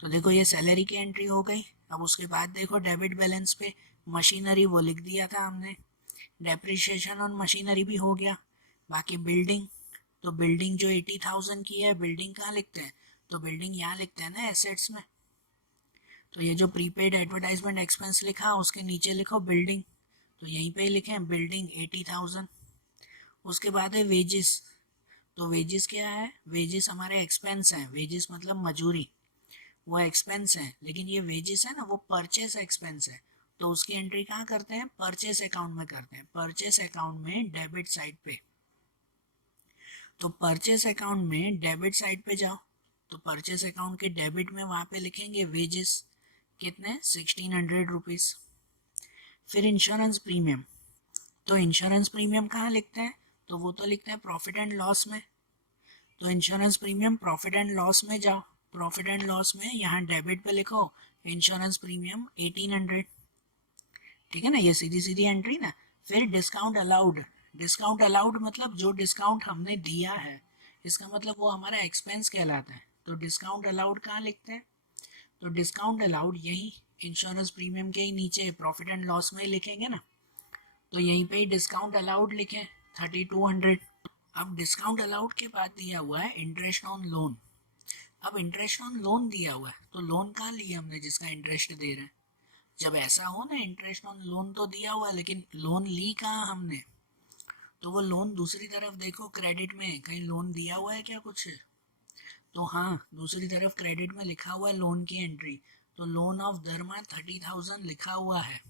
तो देखो ये सैलरी की एंट्री हो गई। अब उसके बाद देखो डेबिट बैलेंस पे मशीनरी वो लिख दिया था हमने, डेप्रिसिएशन ऑन मशीनरी भी हो गया। बाकी बिल्डिंग, तो बिल्डिंग जो 80,000 की है, बिल्डिंग कहाँ लिखते हैं, तो बिल्डिंग यहाँ लिखते हैं ना एसेट्स में। तो ये जो प्रीपेड एडवर्टाइजमेंट एक्सपेंस लिखा उसके नीचे लिखो बिल्डिंग, तो यहीं पे ही लिखें बिल्डिंग 80,000। उसके बाद है वेजेस, तो वेजेस क्या है, वेजेस हमारे एक्सपेंस हैं, वेजेस मतलब मजूरी, वो एक्सपेंस है, लेकिन ये वेजेस है ना वो परचेस एक्सपेंस है, तो उसकी एंट्री कहाँ करते हैं, परचेस अकाउंट में करते हैं, परचेस अकाउंट में डेबिट साइड पे। तो परचेस अकाउंट में डेबिट साइड पे जाओ, तो परचेस अकाउंट के डेबिट में वहाँ पे लिखेंगे वेजेस कितने, 1600 रुपीज़। फिर इंश्योरेंस प्रीमियम, तो इंश्योरेंस प्रीमियम कहाँ लिखते हैं, तो वो तो लिखते हैं प्रॉफिट एंड लॉस में। तो insurance premium profit and loss में जाओ, प्रॉफिट एंड लॉस में यहाँ डेबिट पे लिखो इंश्योरेंस प्रीमियम 1800, ठीक है ना, ये सीधी सीधी एंट्री ना। फिर डिस्काउंट अलाउड, डिस्काउंट अलाउड मतलब जो डिस्काउंट हमने दिया है, इसका मतलब वो हमारा एक्सपेंस कहलाता है। तो डिस्काउंट अलाउड कहाँ लिखते हैं, तो डिस्काउंट अलाउड यही इंश्योरेंस प्रीमियम के ही नीचे प्रॉफिट एंड लॉस में ही लिखेंगे ना, तो यहीं पे ही डिस्काउंट अलाउड लिखें 3200। अब डिस्काउंट अलाउड के बाद दिया हुआ है इंटरेस्ट ऑन लोन। अब इंटरेस्ट ऑन लोन दिया हुआ है, तो लोन कहाँ लिया हमने जिसका इंटरेस्ट दे रहे हैं, जब ऐसा हो ना इंटरेस्ट ऑन लोन तो दिया हुआ है लेकिन लोन ली कहाँ हमने, तो वो लोन दूसरी तरफ देखो क्रेडिट में कहीं लोन दिया हुआ है क्या कुछ, तो हाँ दूसरी तरफ क्रेडिट में लिखा हुआ है लोन की एंट्री, तो लोन ऑफ धर्मा 30,000 लिखा हुआ है।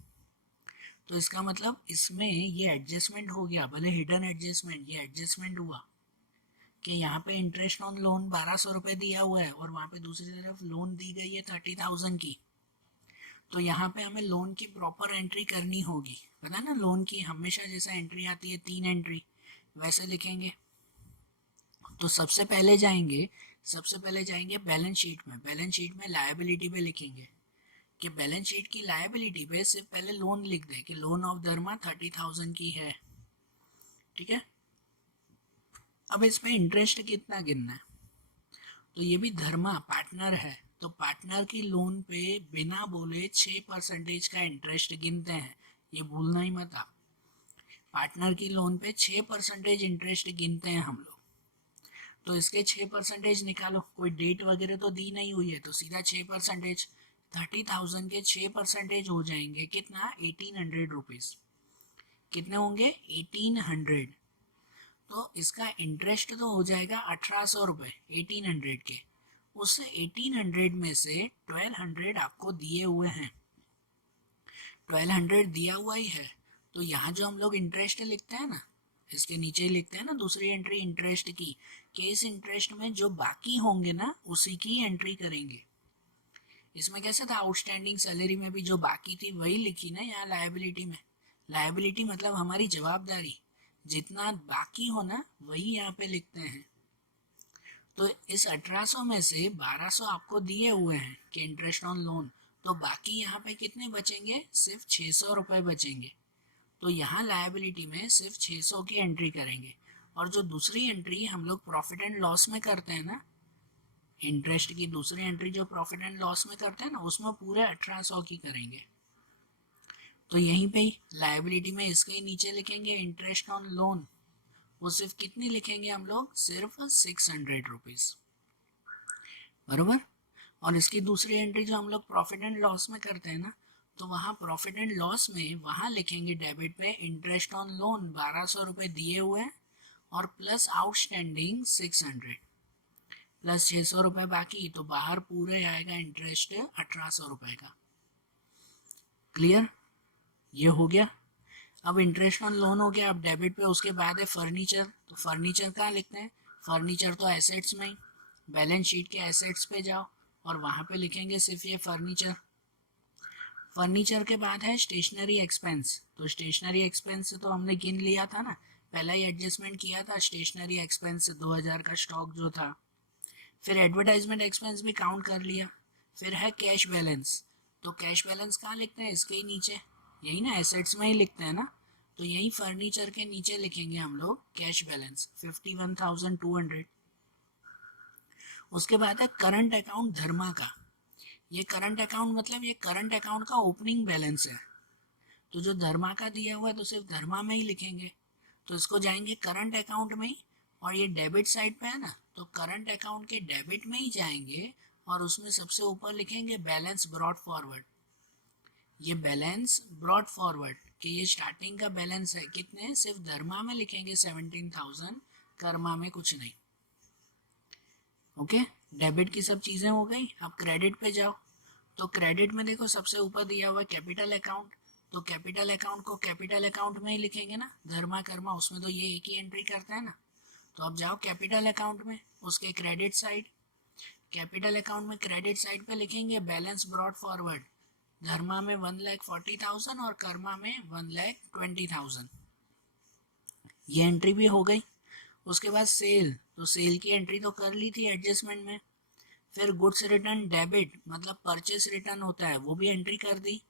तो इसका मतलब इसमें ये एडजस्टमेंट हो गया, भले हिडन एडजस्टमेंट, ये एडजस्टमेंट हुआ कि यहाँ पे इंटरेस्ट ऑन लोन 1200 रुपये दिया हुआ है और वहाँ पे दूसरी तरफ लोन दी गई है 30,000 की। तो यहाँ पे हमें लोन की प्रॉपर एंट्री करनी होगी, पता है ना, लोन की हमेशा जैसा एंट्री आती है 3 एंट्री, वैसे लिखेंगे। तो सबसे पहले जाएंगे बैलेंस शीट में, बैलेंस शीट में लायबिलिटी पे लिखेंगे कि बैलेंस शीट की लायबिलिटी पे सिर्फ पहले लोन लिख दे कि लोन ऑफ धर्मा 30,000 की है, ठीक है। अब इसमें इंटरेस्ट कितना गिनना है, तो ये भी धर्मा पार्टनर है, तो पार्टनर की लोन पे बिना बोले 6% का इंटरेस्ट गिनते हैं, ये भूलना ही मत आप। पार्टनर की लोन पे 6% इंटरेस्ट गिनते हैं हम लोग। तो इसके 6% निकालो, कोई डेट वगैरह तो दी नहीं हुई है, तो सीधा 6%, 30,000 के 6% हो जाएंगे कितना, 1800 रुपीज़। कितने होंगे, 1800। तो इसका इंटरेस्ट तो हो जाएगा 1800 रुपये 1800 के, उस 1800 में से 1200 आपको दिए हुए हैं, 1200 दिया हुआ ही है। तो यहाँ जो हम लोग इंटरेस्ट लिखते हैं ना, इसके नीचे ही लिखते हैं ना दूसरी एंट्री इंटरेस्ट की, कि इस इंटरेस्ट में जो बाकी होंगे ना उसी की एंट्री करेंगे। इसमें कैसे था, आउटस्टैंडिंग सैलरी में भी जो बाकी थी वही लिखी ना यहाँ लायबिलिटी में। लायबिलिटी मतलब हमारी जवाबदारी, जितना बाकी हो ना वही यहाँ पे लिखते हैं। तो इस 1800 में से 1200 आपको दिए हुए हैं कि इंटरेस्ट ऑन लोन, तो बाकी यहाँ पे कितने बचेंगे, सिर्फ 600 रुपये बचेंगे। तो यहाँ लायबिलिटी में सिर्फ 600 की एंट्री करेंगे, और जो दूसरी एंट्री हम लोग प्रॉफिट एंड लॉस में करते हैं ना, इंटरेस्ट की दूसरी एंट्री जो प्रॉफिट एंड लॉस में करते हैं ना, उसमें पूरे 1800 की करेंगे। तो यहीं पे लायबिलिटी में इसके ही नीचे लिखेंगे इंटरेस्ट ऑन लोन, वो सिर्फ कितनी लिखेंगे हम लोग, सिर्फ 600 रुपीज़, बराबर। और इसकी दूसरी एंट्री जो हम लोग प्रॉफिट एंड लॉस में करते हैं ना, तो वहाँ प्रॉफिट एंड लॉस में वहाँ लिखेंगे डेबिट पे इंटरेस्ट ऑन लोन 1200 रुपये दिए हुए हैं और प्लस आउटस्टैंडिंग 600 प्लस 600 रुपये बाकी, तो बाहर पूरे आएगा इंटरेस्ट 1800 रुपये का। क्लियर, ये हो गया। अब इंटरेस्ट ऑन लोन हो गया, अब डेबिट पे उसके बाद है फर्नीचर, तो फर्नीचर कहाँ लिखते हैं, फर्नीचर तो एसेट्स में ही, बैलेंस शीट के एसेट्स पे जाओ और वहाँ पे लिखेंगे सिर्फ ये फर्नीचर। फर्नीचर के बाद है स्टेशनरी एक्सपेंस, तो स्टेशनरी एक्सपेंस तो हमने गिन लिया था ना, पहला ही एडजस्टमेंट किया था, स्टेशनरी एक्सपेंस 2000 का स्टॉक जो था। फिर एडवर्टाइजमेंट एक्सपेंस भी काउंट कर लिया। फिर है कैश बैलेंस, तो कैश बैलेंस कहाँ लिखते हैं, इसके ही नीचे, यही ना, एसेट्स में ही लिखते हैं ना, तो यही फर्नीचर के नीचे लिखेंगे हम लोग कैश बैलेंस 51,200। उसके बाद है करंट अकाउंट धर्मा का, ये करंट अकाउंट मतलब ये करंट अकाउंट का ओपनिंग बैलेंस है, तो जो धर्मा का दिया हुआ है तो सिर्फ धर्मा में ही लिखेंगे, तो इसको जाएंगे करंट अकाउंट में ही, और ये डेबिट साइड पे है ना, तो करंट अकाउंट के डेबिट में ही जाएंगे और उसमें सबसे ऊपर लिखेंगे बैलेंस ब्रॉट फॉरवर्ड। ये बैलेंस ब्रॉट फॉरवर्ड कि ये स्टार्टिंग का बैलेंस है, कितने, सिर्फ धर्मा में लिखेंगे 17,000, कर्मा में कुछ नहीं। ओके, डेबिट की सब चीज़ें हो गई। अब क्रेडिट पे जाओ, तो क्रेडिट में देखो सबसे ऊपर दिया हुआ है कैपिटल अकाउंट, तो कैपिटल अकाउंट को कैपिटल अकाउंट में ही लिखेंगे ना, धर्मा कर्मा, उसमें तो ये एक ही एंट्री करता है ना। तो अब जाओ कैपिटल अकाउंट में, उसके क्रेडिट साइड, कैपिटल अकाउंट में क्रेडिट साइड पे लिखेंगे बैलेंस ब्रॉट फॉरवर्ड, धर्मा में 1,40,000 और कर्मा में 1,20,000, ये एंट्री भी हो गई। उसके बाद सेल, तो सेल की एंट्री तो कर ली थी एडजस्टमेंट में। फिर गुड्स रिटर्न डेबिट मतलब परचेस रिटर्न होता है, वो भी एंट्री कर दी।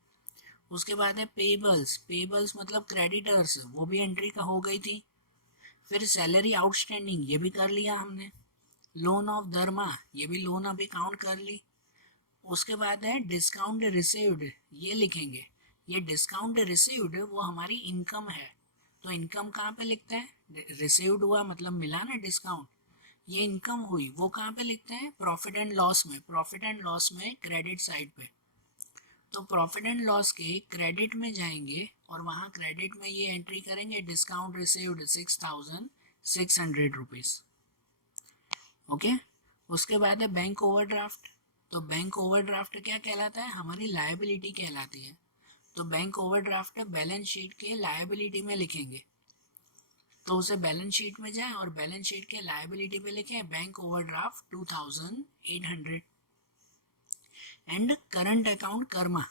उसके बाद है पेबल्स, पेबल्स मतलब क्रेडिटर्स, वो भी एंट्री का हो गई थी। फिर सैलरी आउटस्टैंडिंग, ये भी कर लिया हमने। लोन ऑफ धर्मा, ये भी लोन अभी काउंट कर ली। उसके बाद है डिस्काउंट रिसीव्ड, ये लिखेंगे, ये डिस्काउंट रिसीव्ड वो हमारी इनकम है, तो इनकम कहाँ पे लिखते हैं, रिसीव्ड हुआ मतलब मिला ना डिस्काउंट, ये इनकम हुई, वो कहाँ पे लिखते हैं, प्रॉफिट एंड लॉस में, प्रॉफिट एंड लॉस में क्रेडिट साइड पे। तो प्रॉफिट एंड लॉस के क्रेडिट में जाएंगे और वहाँ क्रेडिट में ये एंट्री करेंगे डिस्काउंट रिसीव्ड 6,600 रुपीज़। ओके, उसके बाद है बैंक ओवरड्राफ्ट, तो बैंक ओवरड्राफ्ट क्या कहलाता है, हमारी लायबिलिटी कहलाती है, तो बैंक ओवरड्राफ्ट बैलेंस शीट के लायबिलिटी में लिखेंगे, तो उसे बैलेंस शीट में जाए और बैलेंस शीट के लायबिलिटी पे लिखें bank overdraft 2,800। And current account Karma,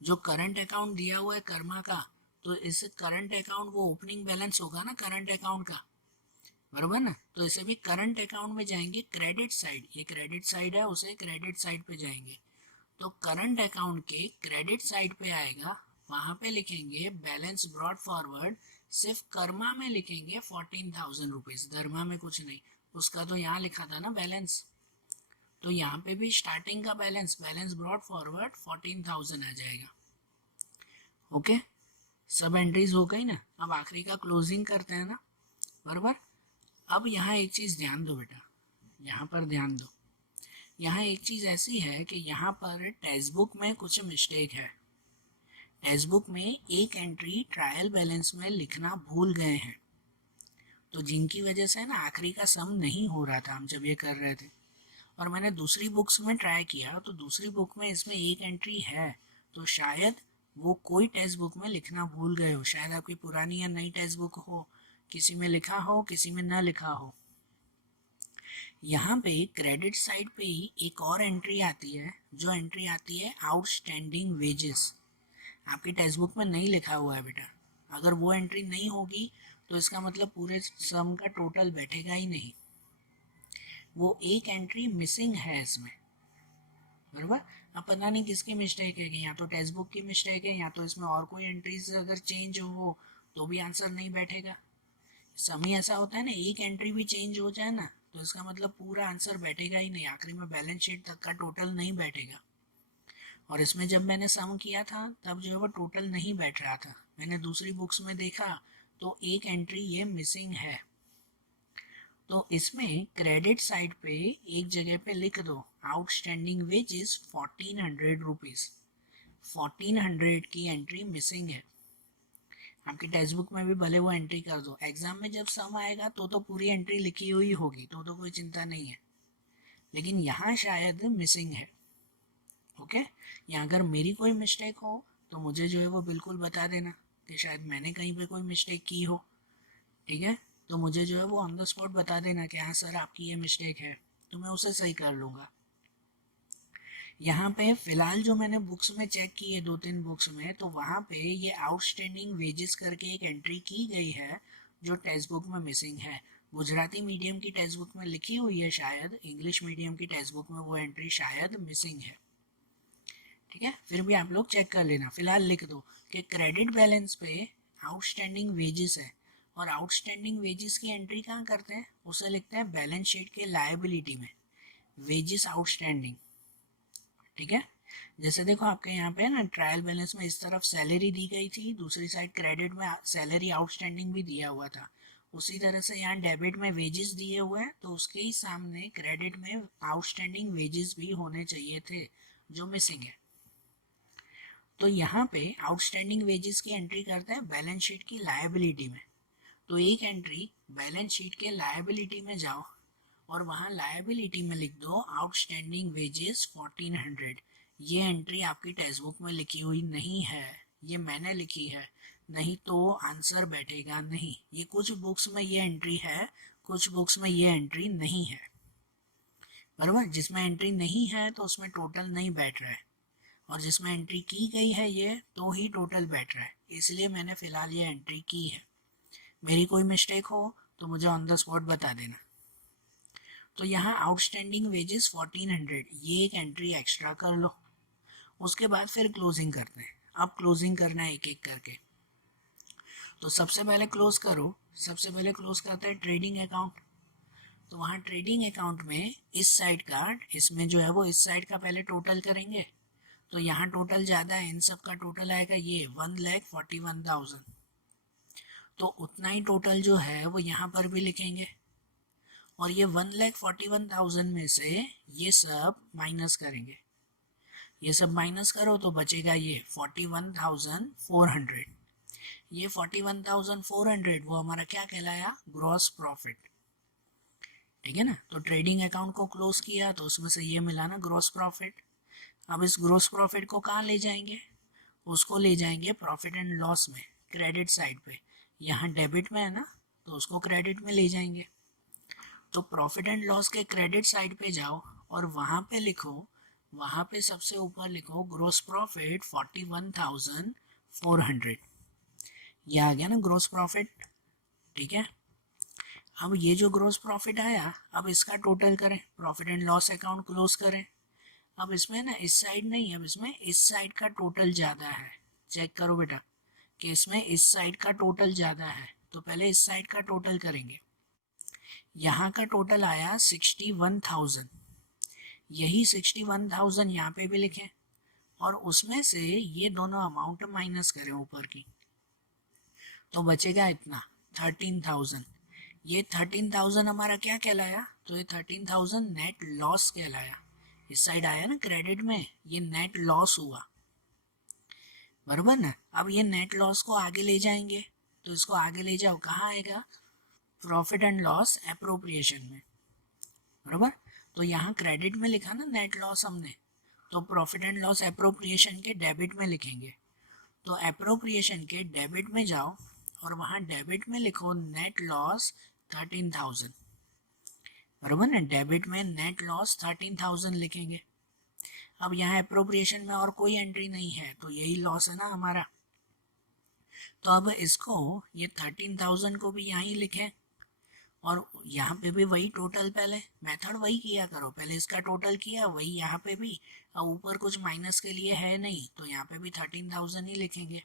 जो करंट अकाउंट दिया हुआ है कर्मा का, तो इस करंट अकाउंट वो ओपनिंग बैलेंस होगा ना करंट अकाउंट का, बराबर ना, तो इसे भी करंट अकाउंट में जाएंगे क्रेडिट साइड, ये क्रेडिट साइड है, उसे क्रेडिट साइड पे जाएंगे, तो करंट अकाउंट के क्रेडिट साइड पे आएगा, वहां पे लिखेंगे बैलेंस ब्रॉट फॉरवर्ड, सिर्फ कर्मा में लिखेंगे 14,000 रुपीज़, धर्मा में कुछ नहीं, उसका तो यहाँ लिखा था ना बैलेंस, तो यहाँ पे भी स्टार्टिंग का बैलेंस, बैलेंस ब्रॉट फॉरवर्ड 14,000 आ जाएगा। ओके, सब एंट्रीज हो गई ना, अब आखिरी का क्लोजिंग करते हैं ना, बराबर। अब यहाँ एक चीज़ ध्यान दो बेटा, यहाँ पर ध्यान दो, यहाँ एक चीज़ ऐसी है कि यहाँ पर टेक्स्ट बुक में कुछ मिस्टेक है, टेक्स्ट बुक में एक एंट्री ट्रायल बैलेंस में लिखना भूल गए हैं, तो जिनकी वजह से ना आखिरी का सम नहीं हो रहा था हम जब ये कर रहे थे, और मैंने दूसरी बुक्स में ट्राई किया तो दूसरी बुक में इसमें एक एंट्री है, तो शायद वो कोई टेक्स्ट बुक में लिखना भूल गए हो, शायद आपकी पुरानी या नई टेक्स्ट बुक हो, किसी में लिखा हो किसी में न लिखा हो। यहाँ पे क्रेडिट साइड पे ही एक और एंट्री आती है, जो एंट्री आती है आउटस्टैंडिंग वेजेस, आपकी टेक्स्ट बुक में नहीं लिखा हुआ है बेटा, अगर वो एंट्री नहीं होगी तो इसका मतलब पूरे सम का टोटल बैठेगा ही नहीं, वो एक एंट्री मिसिंग है इसमें, बराबर। अब पता नहीं किसकी मिस्टेक है, कि या तो टेक्स्ट बुक की मिस्टेक है या तो इसमें और कोई एंट्रीज अगर चेंज हो तो भी आंसर नहीं बैठेगा। समय ऐसा होता है ना, एक एंट्री भी चेंज हो जाए ना तो इसका मतलब पूरा आंसर बैठेगा ही नहीं, आखिरी में बैलेंस शीट तक का टोटल नहीं बैठेगा। और इसमें जब मैंने सम किया था तब जो है वो टोटल नहीं बैठ रहा था। मैंने दूसरी बुक्स में देखा तो एक एंट्री ये मिसिंग है। तो इसमें क्रेडिट साइड पे एक जगह पे लिख दो आउटस्टैंडिंग वेजेस 1400 रुपीज। 1400 की एंट्री मिसिंग है। आपकी टेक्स्ट बुक में भी भले वो एंट्री कर दो, एग्जाम में जब सम आएगा तो पूरी एंट्री लिखी हुई होगी, तो कोई चिंता नहीं है, लेकिन यहाँ शायद मिसिंग है। ओके, या अगर मेरी कोई मिस्टेक हो तो मुझे जो है वो बिल्कुल बता देना कि शायद मैंने कहीं पे कोई मिस्टेक की हो। ठीक है, तो मुझे जो है वो ऑन द स्पॉट बता देना कि हाँ सर आपकी ये मिस्टेक है, तो मैं उसे सही कर लूँगा। यहाँ पे फिलहाल जो मैंने बुक्स में चेक की है 2-3 बुक्स में, तो वहाँ पे ये आउटस्टैंडिंग वेजेस करके एक एंट्री की गई है जो टेक्स्ट बुक में मिसिंग है। गुजराती मीडियम की टेक्स्ट बुक में लिखी हुई है शायद, इंग्लिश मीडियम की टेक्स्ट बुक में वो एंट्री शायद मिसिंग है। ठीक है, फिर भी आप लोग चेक कर लेना। फिलहाल लिख दो कि क्रेडिट बैलेंस पे आउटस्टैंडिंग वेजेस है, और आउटस्टैंडिंग वेजेस की एंट्री कहाँ करते हैं, उसे लिखते हैं बैलेंस शीट के लायबिलिटी में, वेजेस आउटस्टैंडिंग। ठीक है, जैसे देखो आपके यहाँ पे ना ट्रायल बैलेंस में इस तरफ सैलरी दी गई थी, दूसरी साइड क्रेडिट में सैलरी आउटस्टैंडिंग भी दिया हुआ था। उसी तरह से यहाँ डेबिट में वेजेस दिए हुए हैं, तो उसके ही सामने क्रेडिट में आउटस्टैंडिंग वेजेस भी होने चाहिए थे जो मिसिंग है। तो यहाँ पे आउटस्टैंडिंग वेजेस की एंट्री करते हैं बैलेंस शीट की लायबिलिटी में। तो एक एंट्री बैलेंस शीट के लायबिलिटी में जाओ और वहाँ लायबिलिटी में लिख दो आउटस्टैंडिंग वेजेस 1400। ये एंट्री आपकी टेक्स्ट बुक में लिखी हुई नहीं है, ये मैंने लिखी है, नहीं तो आंसर बैठेगा नहीं। ये कुछ बुक्स में ये एंट्री है, कुछ बुक्स में ये एंट्री नहीं है। बराबर, जिसमें एंट्री नहीं है तो उसमें टोटल नहीं बैठ रहा है, और जिसमें एंट्री की गई है ये तो ही टोटल बैठ रहा है, इसलिए मैंने फ़िलहाल ये एंट्री की है। मेरी कोई मिस्टेक हो तो मुझे ऑन द स्पॉट बता देना। तो यहाँ आउटस्टैंडिंग वेजेस 1400, ये एक एंट्री एक्स्ट्रा कर लो। उसके बाद फिर क्लोजिंग करते हैं। अब क्लोजिंग करना है एक एक करके। तो सबसे पहले क्लोज करो, सबसे पहले क्लोज करते हैं ट्रेडिंग अकाउंट। तो वहाँ ट्रेडिंग अकाउंट में इस साइड का, इसमें जो है वो इस साइड का पहले टोटल करेंगे। तो यहाँ टोटल ज़्यादा है, इन सब का टोटल आएगा ये 1,41,000। तो उतना ही टोटल जो है वो यहाँ पर भी लिखेंगे, और ये 1,41,000 में से ये सब माइनस करेंगे। ये सब माइनस करो तो बचेगा ये 41,400। ये 41,400 वो हमारा क्या कहलाया, ग्रॉस प्रॉफिट। ठीक है ना, तो ट्रेडिंग अकाउंट को क्लोज किया तो उसमें से ये मिला ना ग्रॉस प्रॉफिट। अब इस ग्रॉस प्रॉफिट को कहाँ ले जाएंगे, उसको ले जाएंगे प्रॉफिट एंड लॉस में, क्रेडिट साइड पे। यहाँ डेबिट में है ना, तो उसको क्रेडिट में ले जाएंगे। तो प्रॉफिट एंड लॉस के क्रेडिट साइड पे जाओ और वहाँ पे लिखो, वहाँ पे सबसे ऊपर लिखो ग्रॉस प्रॉफिट 41,400। ये आ गया ना ग्रॉस प्रॉफिट। ठीक है, अब ये जो ग्रॉस प्रॉफिट आया, अब इसका टोटल करें, profit and loss account close करें। अब इसमें ना इस साइड नहीं, अब इसमें इस साइड का टोटल ज़्यादा है। चेक करो बेटा कि इसमें इस साइड का टोटल ज़्यादा है, तो पहले इस साइड का टोटल करेंगे। यहाँ का टोटल आया 61,000, यही 61,000 यहाँ पे भी लिखें, और उसमें से ये दोनों अमाउंट माइनस करें ऊपर की, तो बचेगा इतना 13,000। ये 13,000 हमारा क्या कहलाया, तो ये 13,000 नेट लॉस कहलाया। इस साइड आया ना क्रेडिट में, ये नेट लॉस हुआ, बराबर ना। अब ये नेट लॉस को आगे ले जाएंगे, तो इसको आगे ले जाओ, कहाँ आएगा, प्रॉफिट एंड लॉस एप्रोप्रिएशन में, बराबर। तो यहाँ क्रेडिट में लिखा ना नेट लॉस हमने, तो प्रॉफिट एंड लॉस एप्रोप्रिएशन के डेबिट में लिखेंगे। तो एप्रोप्रिएशन के डेबिट में जाओ और वहाँ डेबिट में लिखो नेट लॉस 13,000, बराबर ना। डेबिट में नेट लॉस 13,000 लिखेंगे। अब यहाँ एप्रोप्रिएशन में और कोई एंट्री नहीं है, तो यही लॉस है ना हमारा। तो अब इसको, ये 13,000 को भी यहाँ ही लिखें, और यहाँ पे भी वही टोटल, पहले मेथड वही किया करो, पहले इसका टोटल किया वही यहाँ पे भी। अब ऊपर कुछ माइनस के लिए है नहीं, तो यहाँ पे भी 13,000 ही लिखेंगे।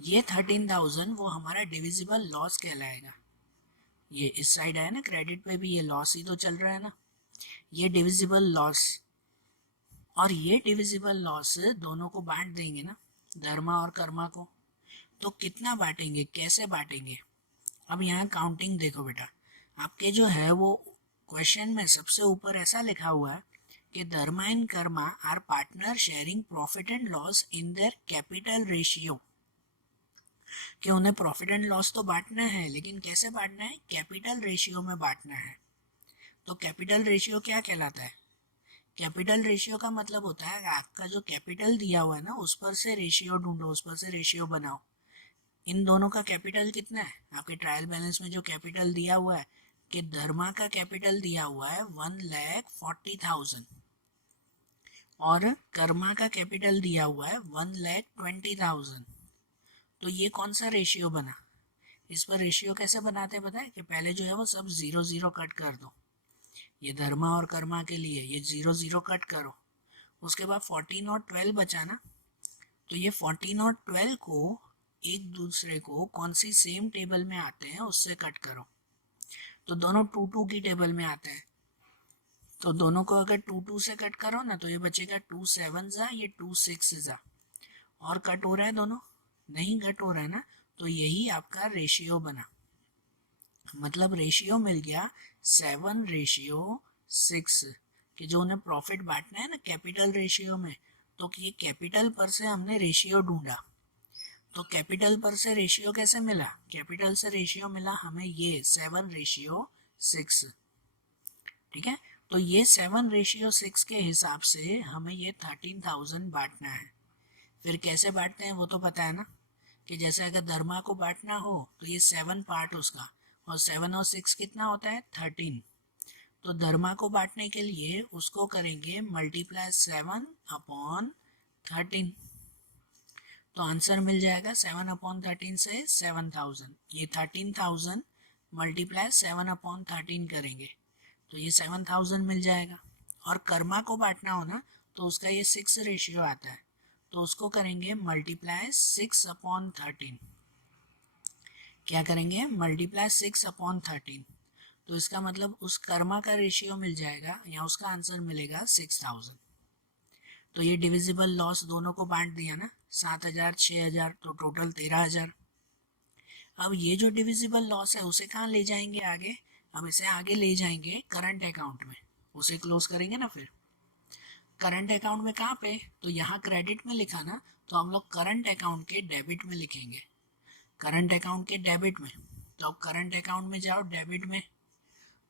ये 13,000 वो हमारा डिविजिबल लॉस कहलाएगा। ये इस साइड है ना क्रेडिट पे भी, ये लॉस ही तो चल रहा है ना, ये डिविजिबल लॉस। और ये डिविजिबल लॉस दोनों को बांट देंगे ना, धर्मा और कर्मा को, तो कितना बांटेंगे, कैसे बांटेंगे? अब यहाँ काउंटिंग देखो बेटा, आपके जो है वो क्वेश्चन में सबसे ऊपर ऐसा लिखा हुआ है कि Dharma and Karma are partner sharing profit and loss in their capital ratio, कि उन्हें प्रॉफिट एंड लॉस तो बांटना है, लेकिन कैसे बांटना है? कैपिटल रेशियो में बांटना है। तो कैपिटल रेशियो क्या कहलाता है? कैपिटल रेशियो का मतलब होता है आपका जो कैपिटल दिया हुआ है ना, उस पर से रेशियो ढूंढो, उस पर से रेशियो बनाओ। इन दोनों का कैपिटल कितना है? आपके ट्रायल बैलेंस में जो कैपिटल दिया हुआ है, कि धर्मा का कैपिटल दिया हुआ है 1,40,000 और कर्मा का कैपिटल दिया हुआ है 1,20,000। तो ये कौन सा रेशियो बना? इस पर रेशियो कैसे बनाते हैं पता है? कि पहले जो है वो सब 0 0 कट कर दो, ये धर्मा और कर्मा के लिए ये 0 0 कट करो, उसके बाद 14 और 12 बचा ना, तो ये 14 और 12 को एक दूसरे को कौन सी सेम टेबल में आते हैं उससे कट करो, तो दोनों 2 2 की टेबल में आते हैं। तो दोनों को अगर 2 2 से कट करो ना, तो ये बचेगा 2 7 जा, ये 2 6 जा, और कट हो रहा है दोनों? नहीं कट हो रहा है ना, तो यही आपका रेशियो बना। मतलब रेशियो मिल गया 7:6, कि जो उन्हें प्रॉफिट बांटना है ना कैपिटल रेशियो में, तो ये कैपिटल पर से हमने रेशियो ढूंढा। तो कैपिटल पर से रेशियो कैसे मिला? कैपिटल से रेशियो मिला हमें ये 7:6, ठीक है। तो ये 7:6 के हिसाब से हमें ये 13,000 बांटना है। फिर कैसे बांटते हैं वो तो पता है ना, कि जैसे अगर धर्मा को बांटना हो तो ये 7 पार्ट उसका, और 7 और 6 कितना होता है? 13। तो धर्मा को बांटने के लिए उसको करेंगे मल्टीप्लाई 7/13, तो आंसर मिल जाएगा 7/13 से 7,000। ये 13,000 मल्टीप्लाई 7/13 करेंगे तो ये 7,000 मिल जाएगा। और कर्मा को बांटना हो ना, तो उसका ये 6 रेशियो आता है, तो उसको करेंगे मल्टीप्लाई 6/13। क्या करेंगे? मल्टीप्लाई 6/13। तो इसका मतलब उस कर्मा का रेशियो मिल जाएगा, या उसका आंसर मिलेगा 6,000। तो ये डिविजिबल लॉस दोनों को बांट दिया ना, 7,000 6,000, तो टोटल 13,000। अब ये जो डिविजिबल लॉस है उसे कहाँ ले जाएंगे आगे? अब इसे आगे ले जाएंगे करंट अकाउंट में, उसे क्लोज करेंगे ना। फिर करंट अकाउंट में कहाँ पे? तो यहाँ क्रेडिट में लिखा ना, तो हम लोग करंट अकाउंट के डेबिट में लिखेंगे, करंट अकाउंट के डेबिट में। तो अब करंट अकाउंट में जाओ, डेबिट में,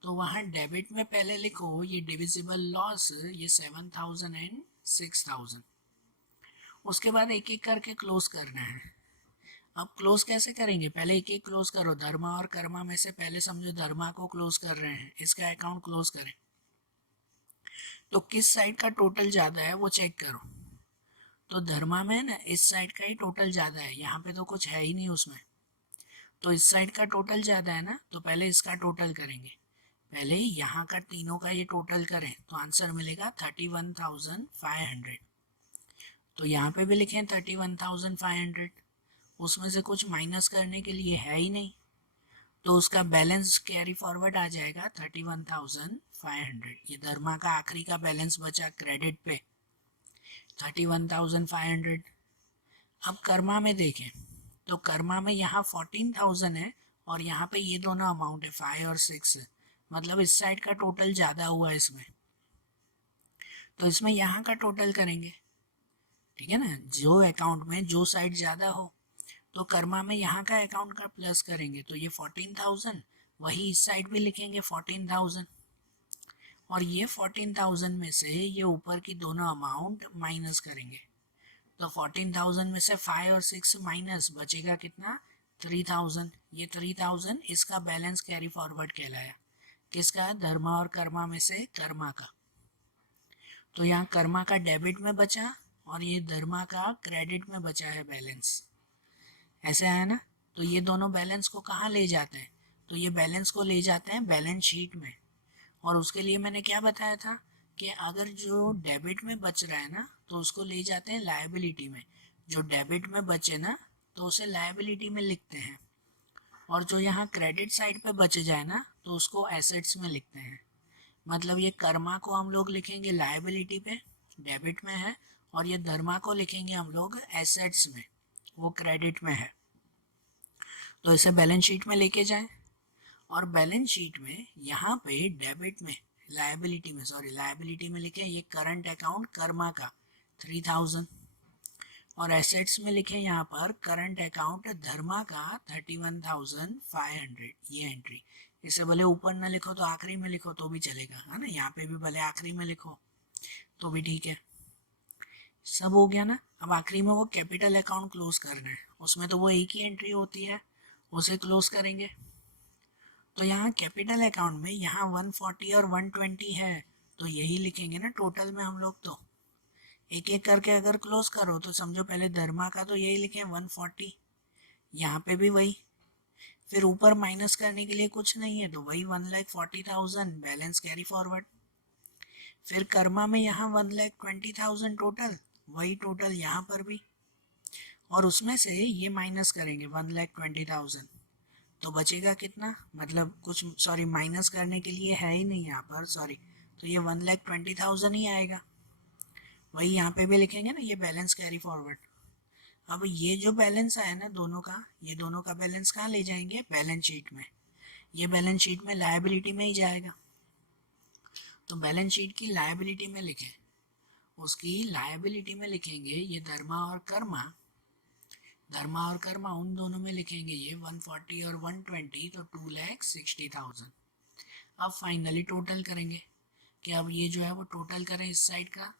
तो वहाँ डेबिट में पहले लिखो ये डिविजिबल लॉस, ये 7,000 एंड 6,000। उसके बाद एक एक करके क्लोज करना है। अब क्लोज कैसे करेंगे? पहले एक एक क्लोज करो, धर्मा और कर्मा में से पहले समझो धर्मा को क्लोज कर रहे हैं, इसका अकाउंट क्लोज करें। तो किस साइड का टोटल ज़्यादा है वो चेक करो। तो धर्मा में ना इस साइड का ही टोटल ज़्यादा है, यहाँ पे तो कुछ है ही नहीं उसमें, तो इस साइड का टोटल ज़्यादा है ना, तो पहले इसका टोटल करेंगे। पहले यहाँ का तीनों का ये टोटल करें तो आंसर मिलेगा 31,500। तो यहाँ पे भी लिखें 31,500, उसमें से कुछ माइनस करने के लिए है ही नहीं, तो उसका बैलेंस कैरी फॉरवर्ड आ जाएगा 31,500। ये धर्मा का आखिरी का बैलेंस बचा क्रेडिट पे 31,500। अब कर्मा में देखें, तो कर्मा में यहाँ 14,000 है, और यहाँ पे ये दोनों अमाउंट है 5 और 6, मतलब इस साइड का टोटल ज़्यादा हुआ इसमें, तो इसमें यहाँ का टोटल करेंगे, ठीक है ना। जो अकाउंट में जो साइड ज़्यादा हो, तो कर्मा में यहाँ का अकाउंट का प्लस करेंगे, तो ये 14,000, वही इस साइड भी लिखेंगे 14,000, और ये 14,000 में से ये ऊपर की दोनों अमाउंट माइनस करेंगे। तो 14,000 में से 5 और 6 माइनस बचेगा कितना? 3,000। ये 3,000 इसका बैलेंस कैरी फॉरवर्ड कहलाया, किसका? धर्मा और कर्मा में से कर्मा का। तो यहाँ कर्मा का डेबिट में बचा, और ये धर्मा का क्रेडिट में बचा है बैलेंस, ऐसे है ना। तो ये दोनों बैलेंस को कहाँ ले जाते हैं? तो ये बैलेंस को ले जाते हैं बैलेंस शीट में। और उसके लिए मैंने क्या बताया था कि अगर जो डेबिट में बच रहा है ना, तो उसको ले जाते हैं लायबिलिटी में। जो डेबिट में बचे ना, तो उसे लायबिलिटी में लिखते हैं, और जो यहाँ क्रेडिट साइड पे बच जाए ना, तो उसको एसेट्स में लिखते हैं। मतलब ये कर्मा को हम लोग लिखेंगे लायबिलिटी पे, डेबिट में है, और ये धर्मा को लिखेंगे हम लोग एसेट्स में, वो क्रेडिट में है। तो इसे बैलेंस शीट में लेके जाएं, और बैलेंस शीट में यहाँ पे डेबिट में लायबिलिटी में लिखें ये करंट अकाउंट कर्मा का 3000, और एसेट्स में लिखें यहाँ पर करंट अकाउंट धर्मा का 31,500, ये एंट्री। इसे भले ऊपर ना लिखो तो आखिरी में लिखो तो भी चलेगा, है ना, यहाँ पे भी भले आखिरी में लिखो तो भी ठीक है। सब हो गया ना। अब आखिरी में वो कैपिटल अकाउंट क्लोज करना है, उसमें तो वो एक ही एंट्री होती है, उसे क्लोज करेंगे। तो यहाँ कैपिटल अकाउंट में यहाँ 140 और 120 है, तो यही लिखेंगे ना टोटल में हम लोग। तो एक एक करके अगर क्लोज करो तो समझो पहले धर्मा का तो यही लिखे 140, यहाँ पे भी वही, फिर ऊपर माइनस करने के लिए कुछ नहीं है तो वही 1,40,000 बैलेंस कैरी फॉरवर्ड। फिर कर्मा में यहाँ 1,20,000 टोटल, वही टोटल यहाँ पर भी, और उसमें से ये माइनस करेंगे 1,20,000, तो बचेगा कितना, मतलब कुछ सॉरी माइनस करने के लिए है ही नहीं यहाँ पर, सॉरी, तो ये 1,20,000 ही आएगा, वही यहाँ पे भी लिखेंगे ना, ये बैलेंस कैरी फॉरवर्ड। अब ये जो बैलेंस आया ना दोनों का, ये दोनों का बैलेंस कहाँ ले जाएंगे, बैलेंस शीट में। ये बैलेंस शीट में लायबिलिटी में ही जाएगा, तो बैलेंस शीट की लायबिलिटी में लिखें, उसकी लायबिलिटी में लिखेंगे ये धर्मा और कर्मा उन दोनों में लिखेंगे ये 140 और 120, तो 2,60,000। अब फाइनली टोटल करेंगे कि अब ये जो है वो टोटल करें इस साइड का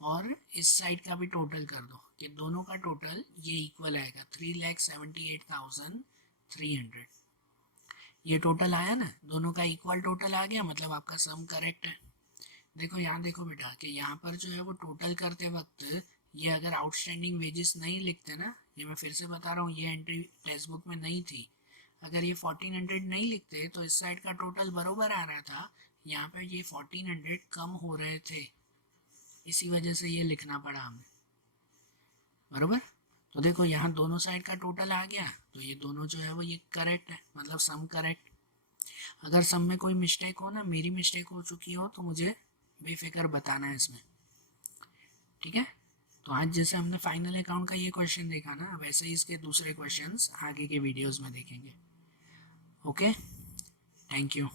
और इस साइड का भी टोटल कर दो, कि दोनों का टोटल ये इक्वल आएगा 3,78,300। ये टोटल आया ना, दोनों का इक्वल टोटल आ गया, मतलब आपका सम करेक्ट है। देखो यहाँ देखो बेटा कि यहाँ पर जो है वो टोटल करते वक्त ये अगर आउटस्टैंडिंग वेजेस नहीं लिखते ना, ये मैं फिर से बता रहा हूँ, ये एंट्री टेक्स्ट बुक में नहीं थी, अगर ये 1400 नहीं लिखते तो इस साइड का टोटल बरोबर आ रहा था, यहाँ पे ये 1400 कम हो रहे थे, इसी वजह से ये लिखना पड़ा हमें, बरोबर। तो देखो यहाँ दोनों साइड का टोटल आ गया, तो ये दोनों जो है वो ये करेक्ट है, मतलब सम करेक्ट। अगर सम में कोई मिस्टेक हो ना, मेरी मिस्टेक हो चुकी हो, तो मुझे बेफिक्र बताना है इसमें, ठीक है। तो आज जैसे हमने फाइनल अकाउंट का ये क्वेश्चन देखा ना, वैसे ही इसके दूसरे क्वेश्चंस आगे के वीडियोस में देखेंगे। Okay, thank you.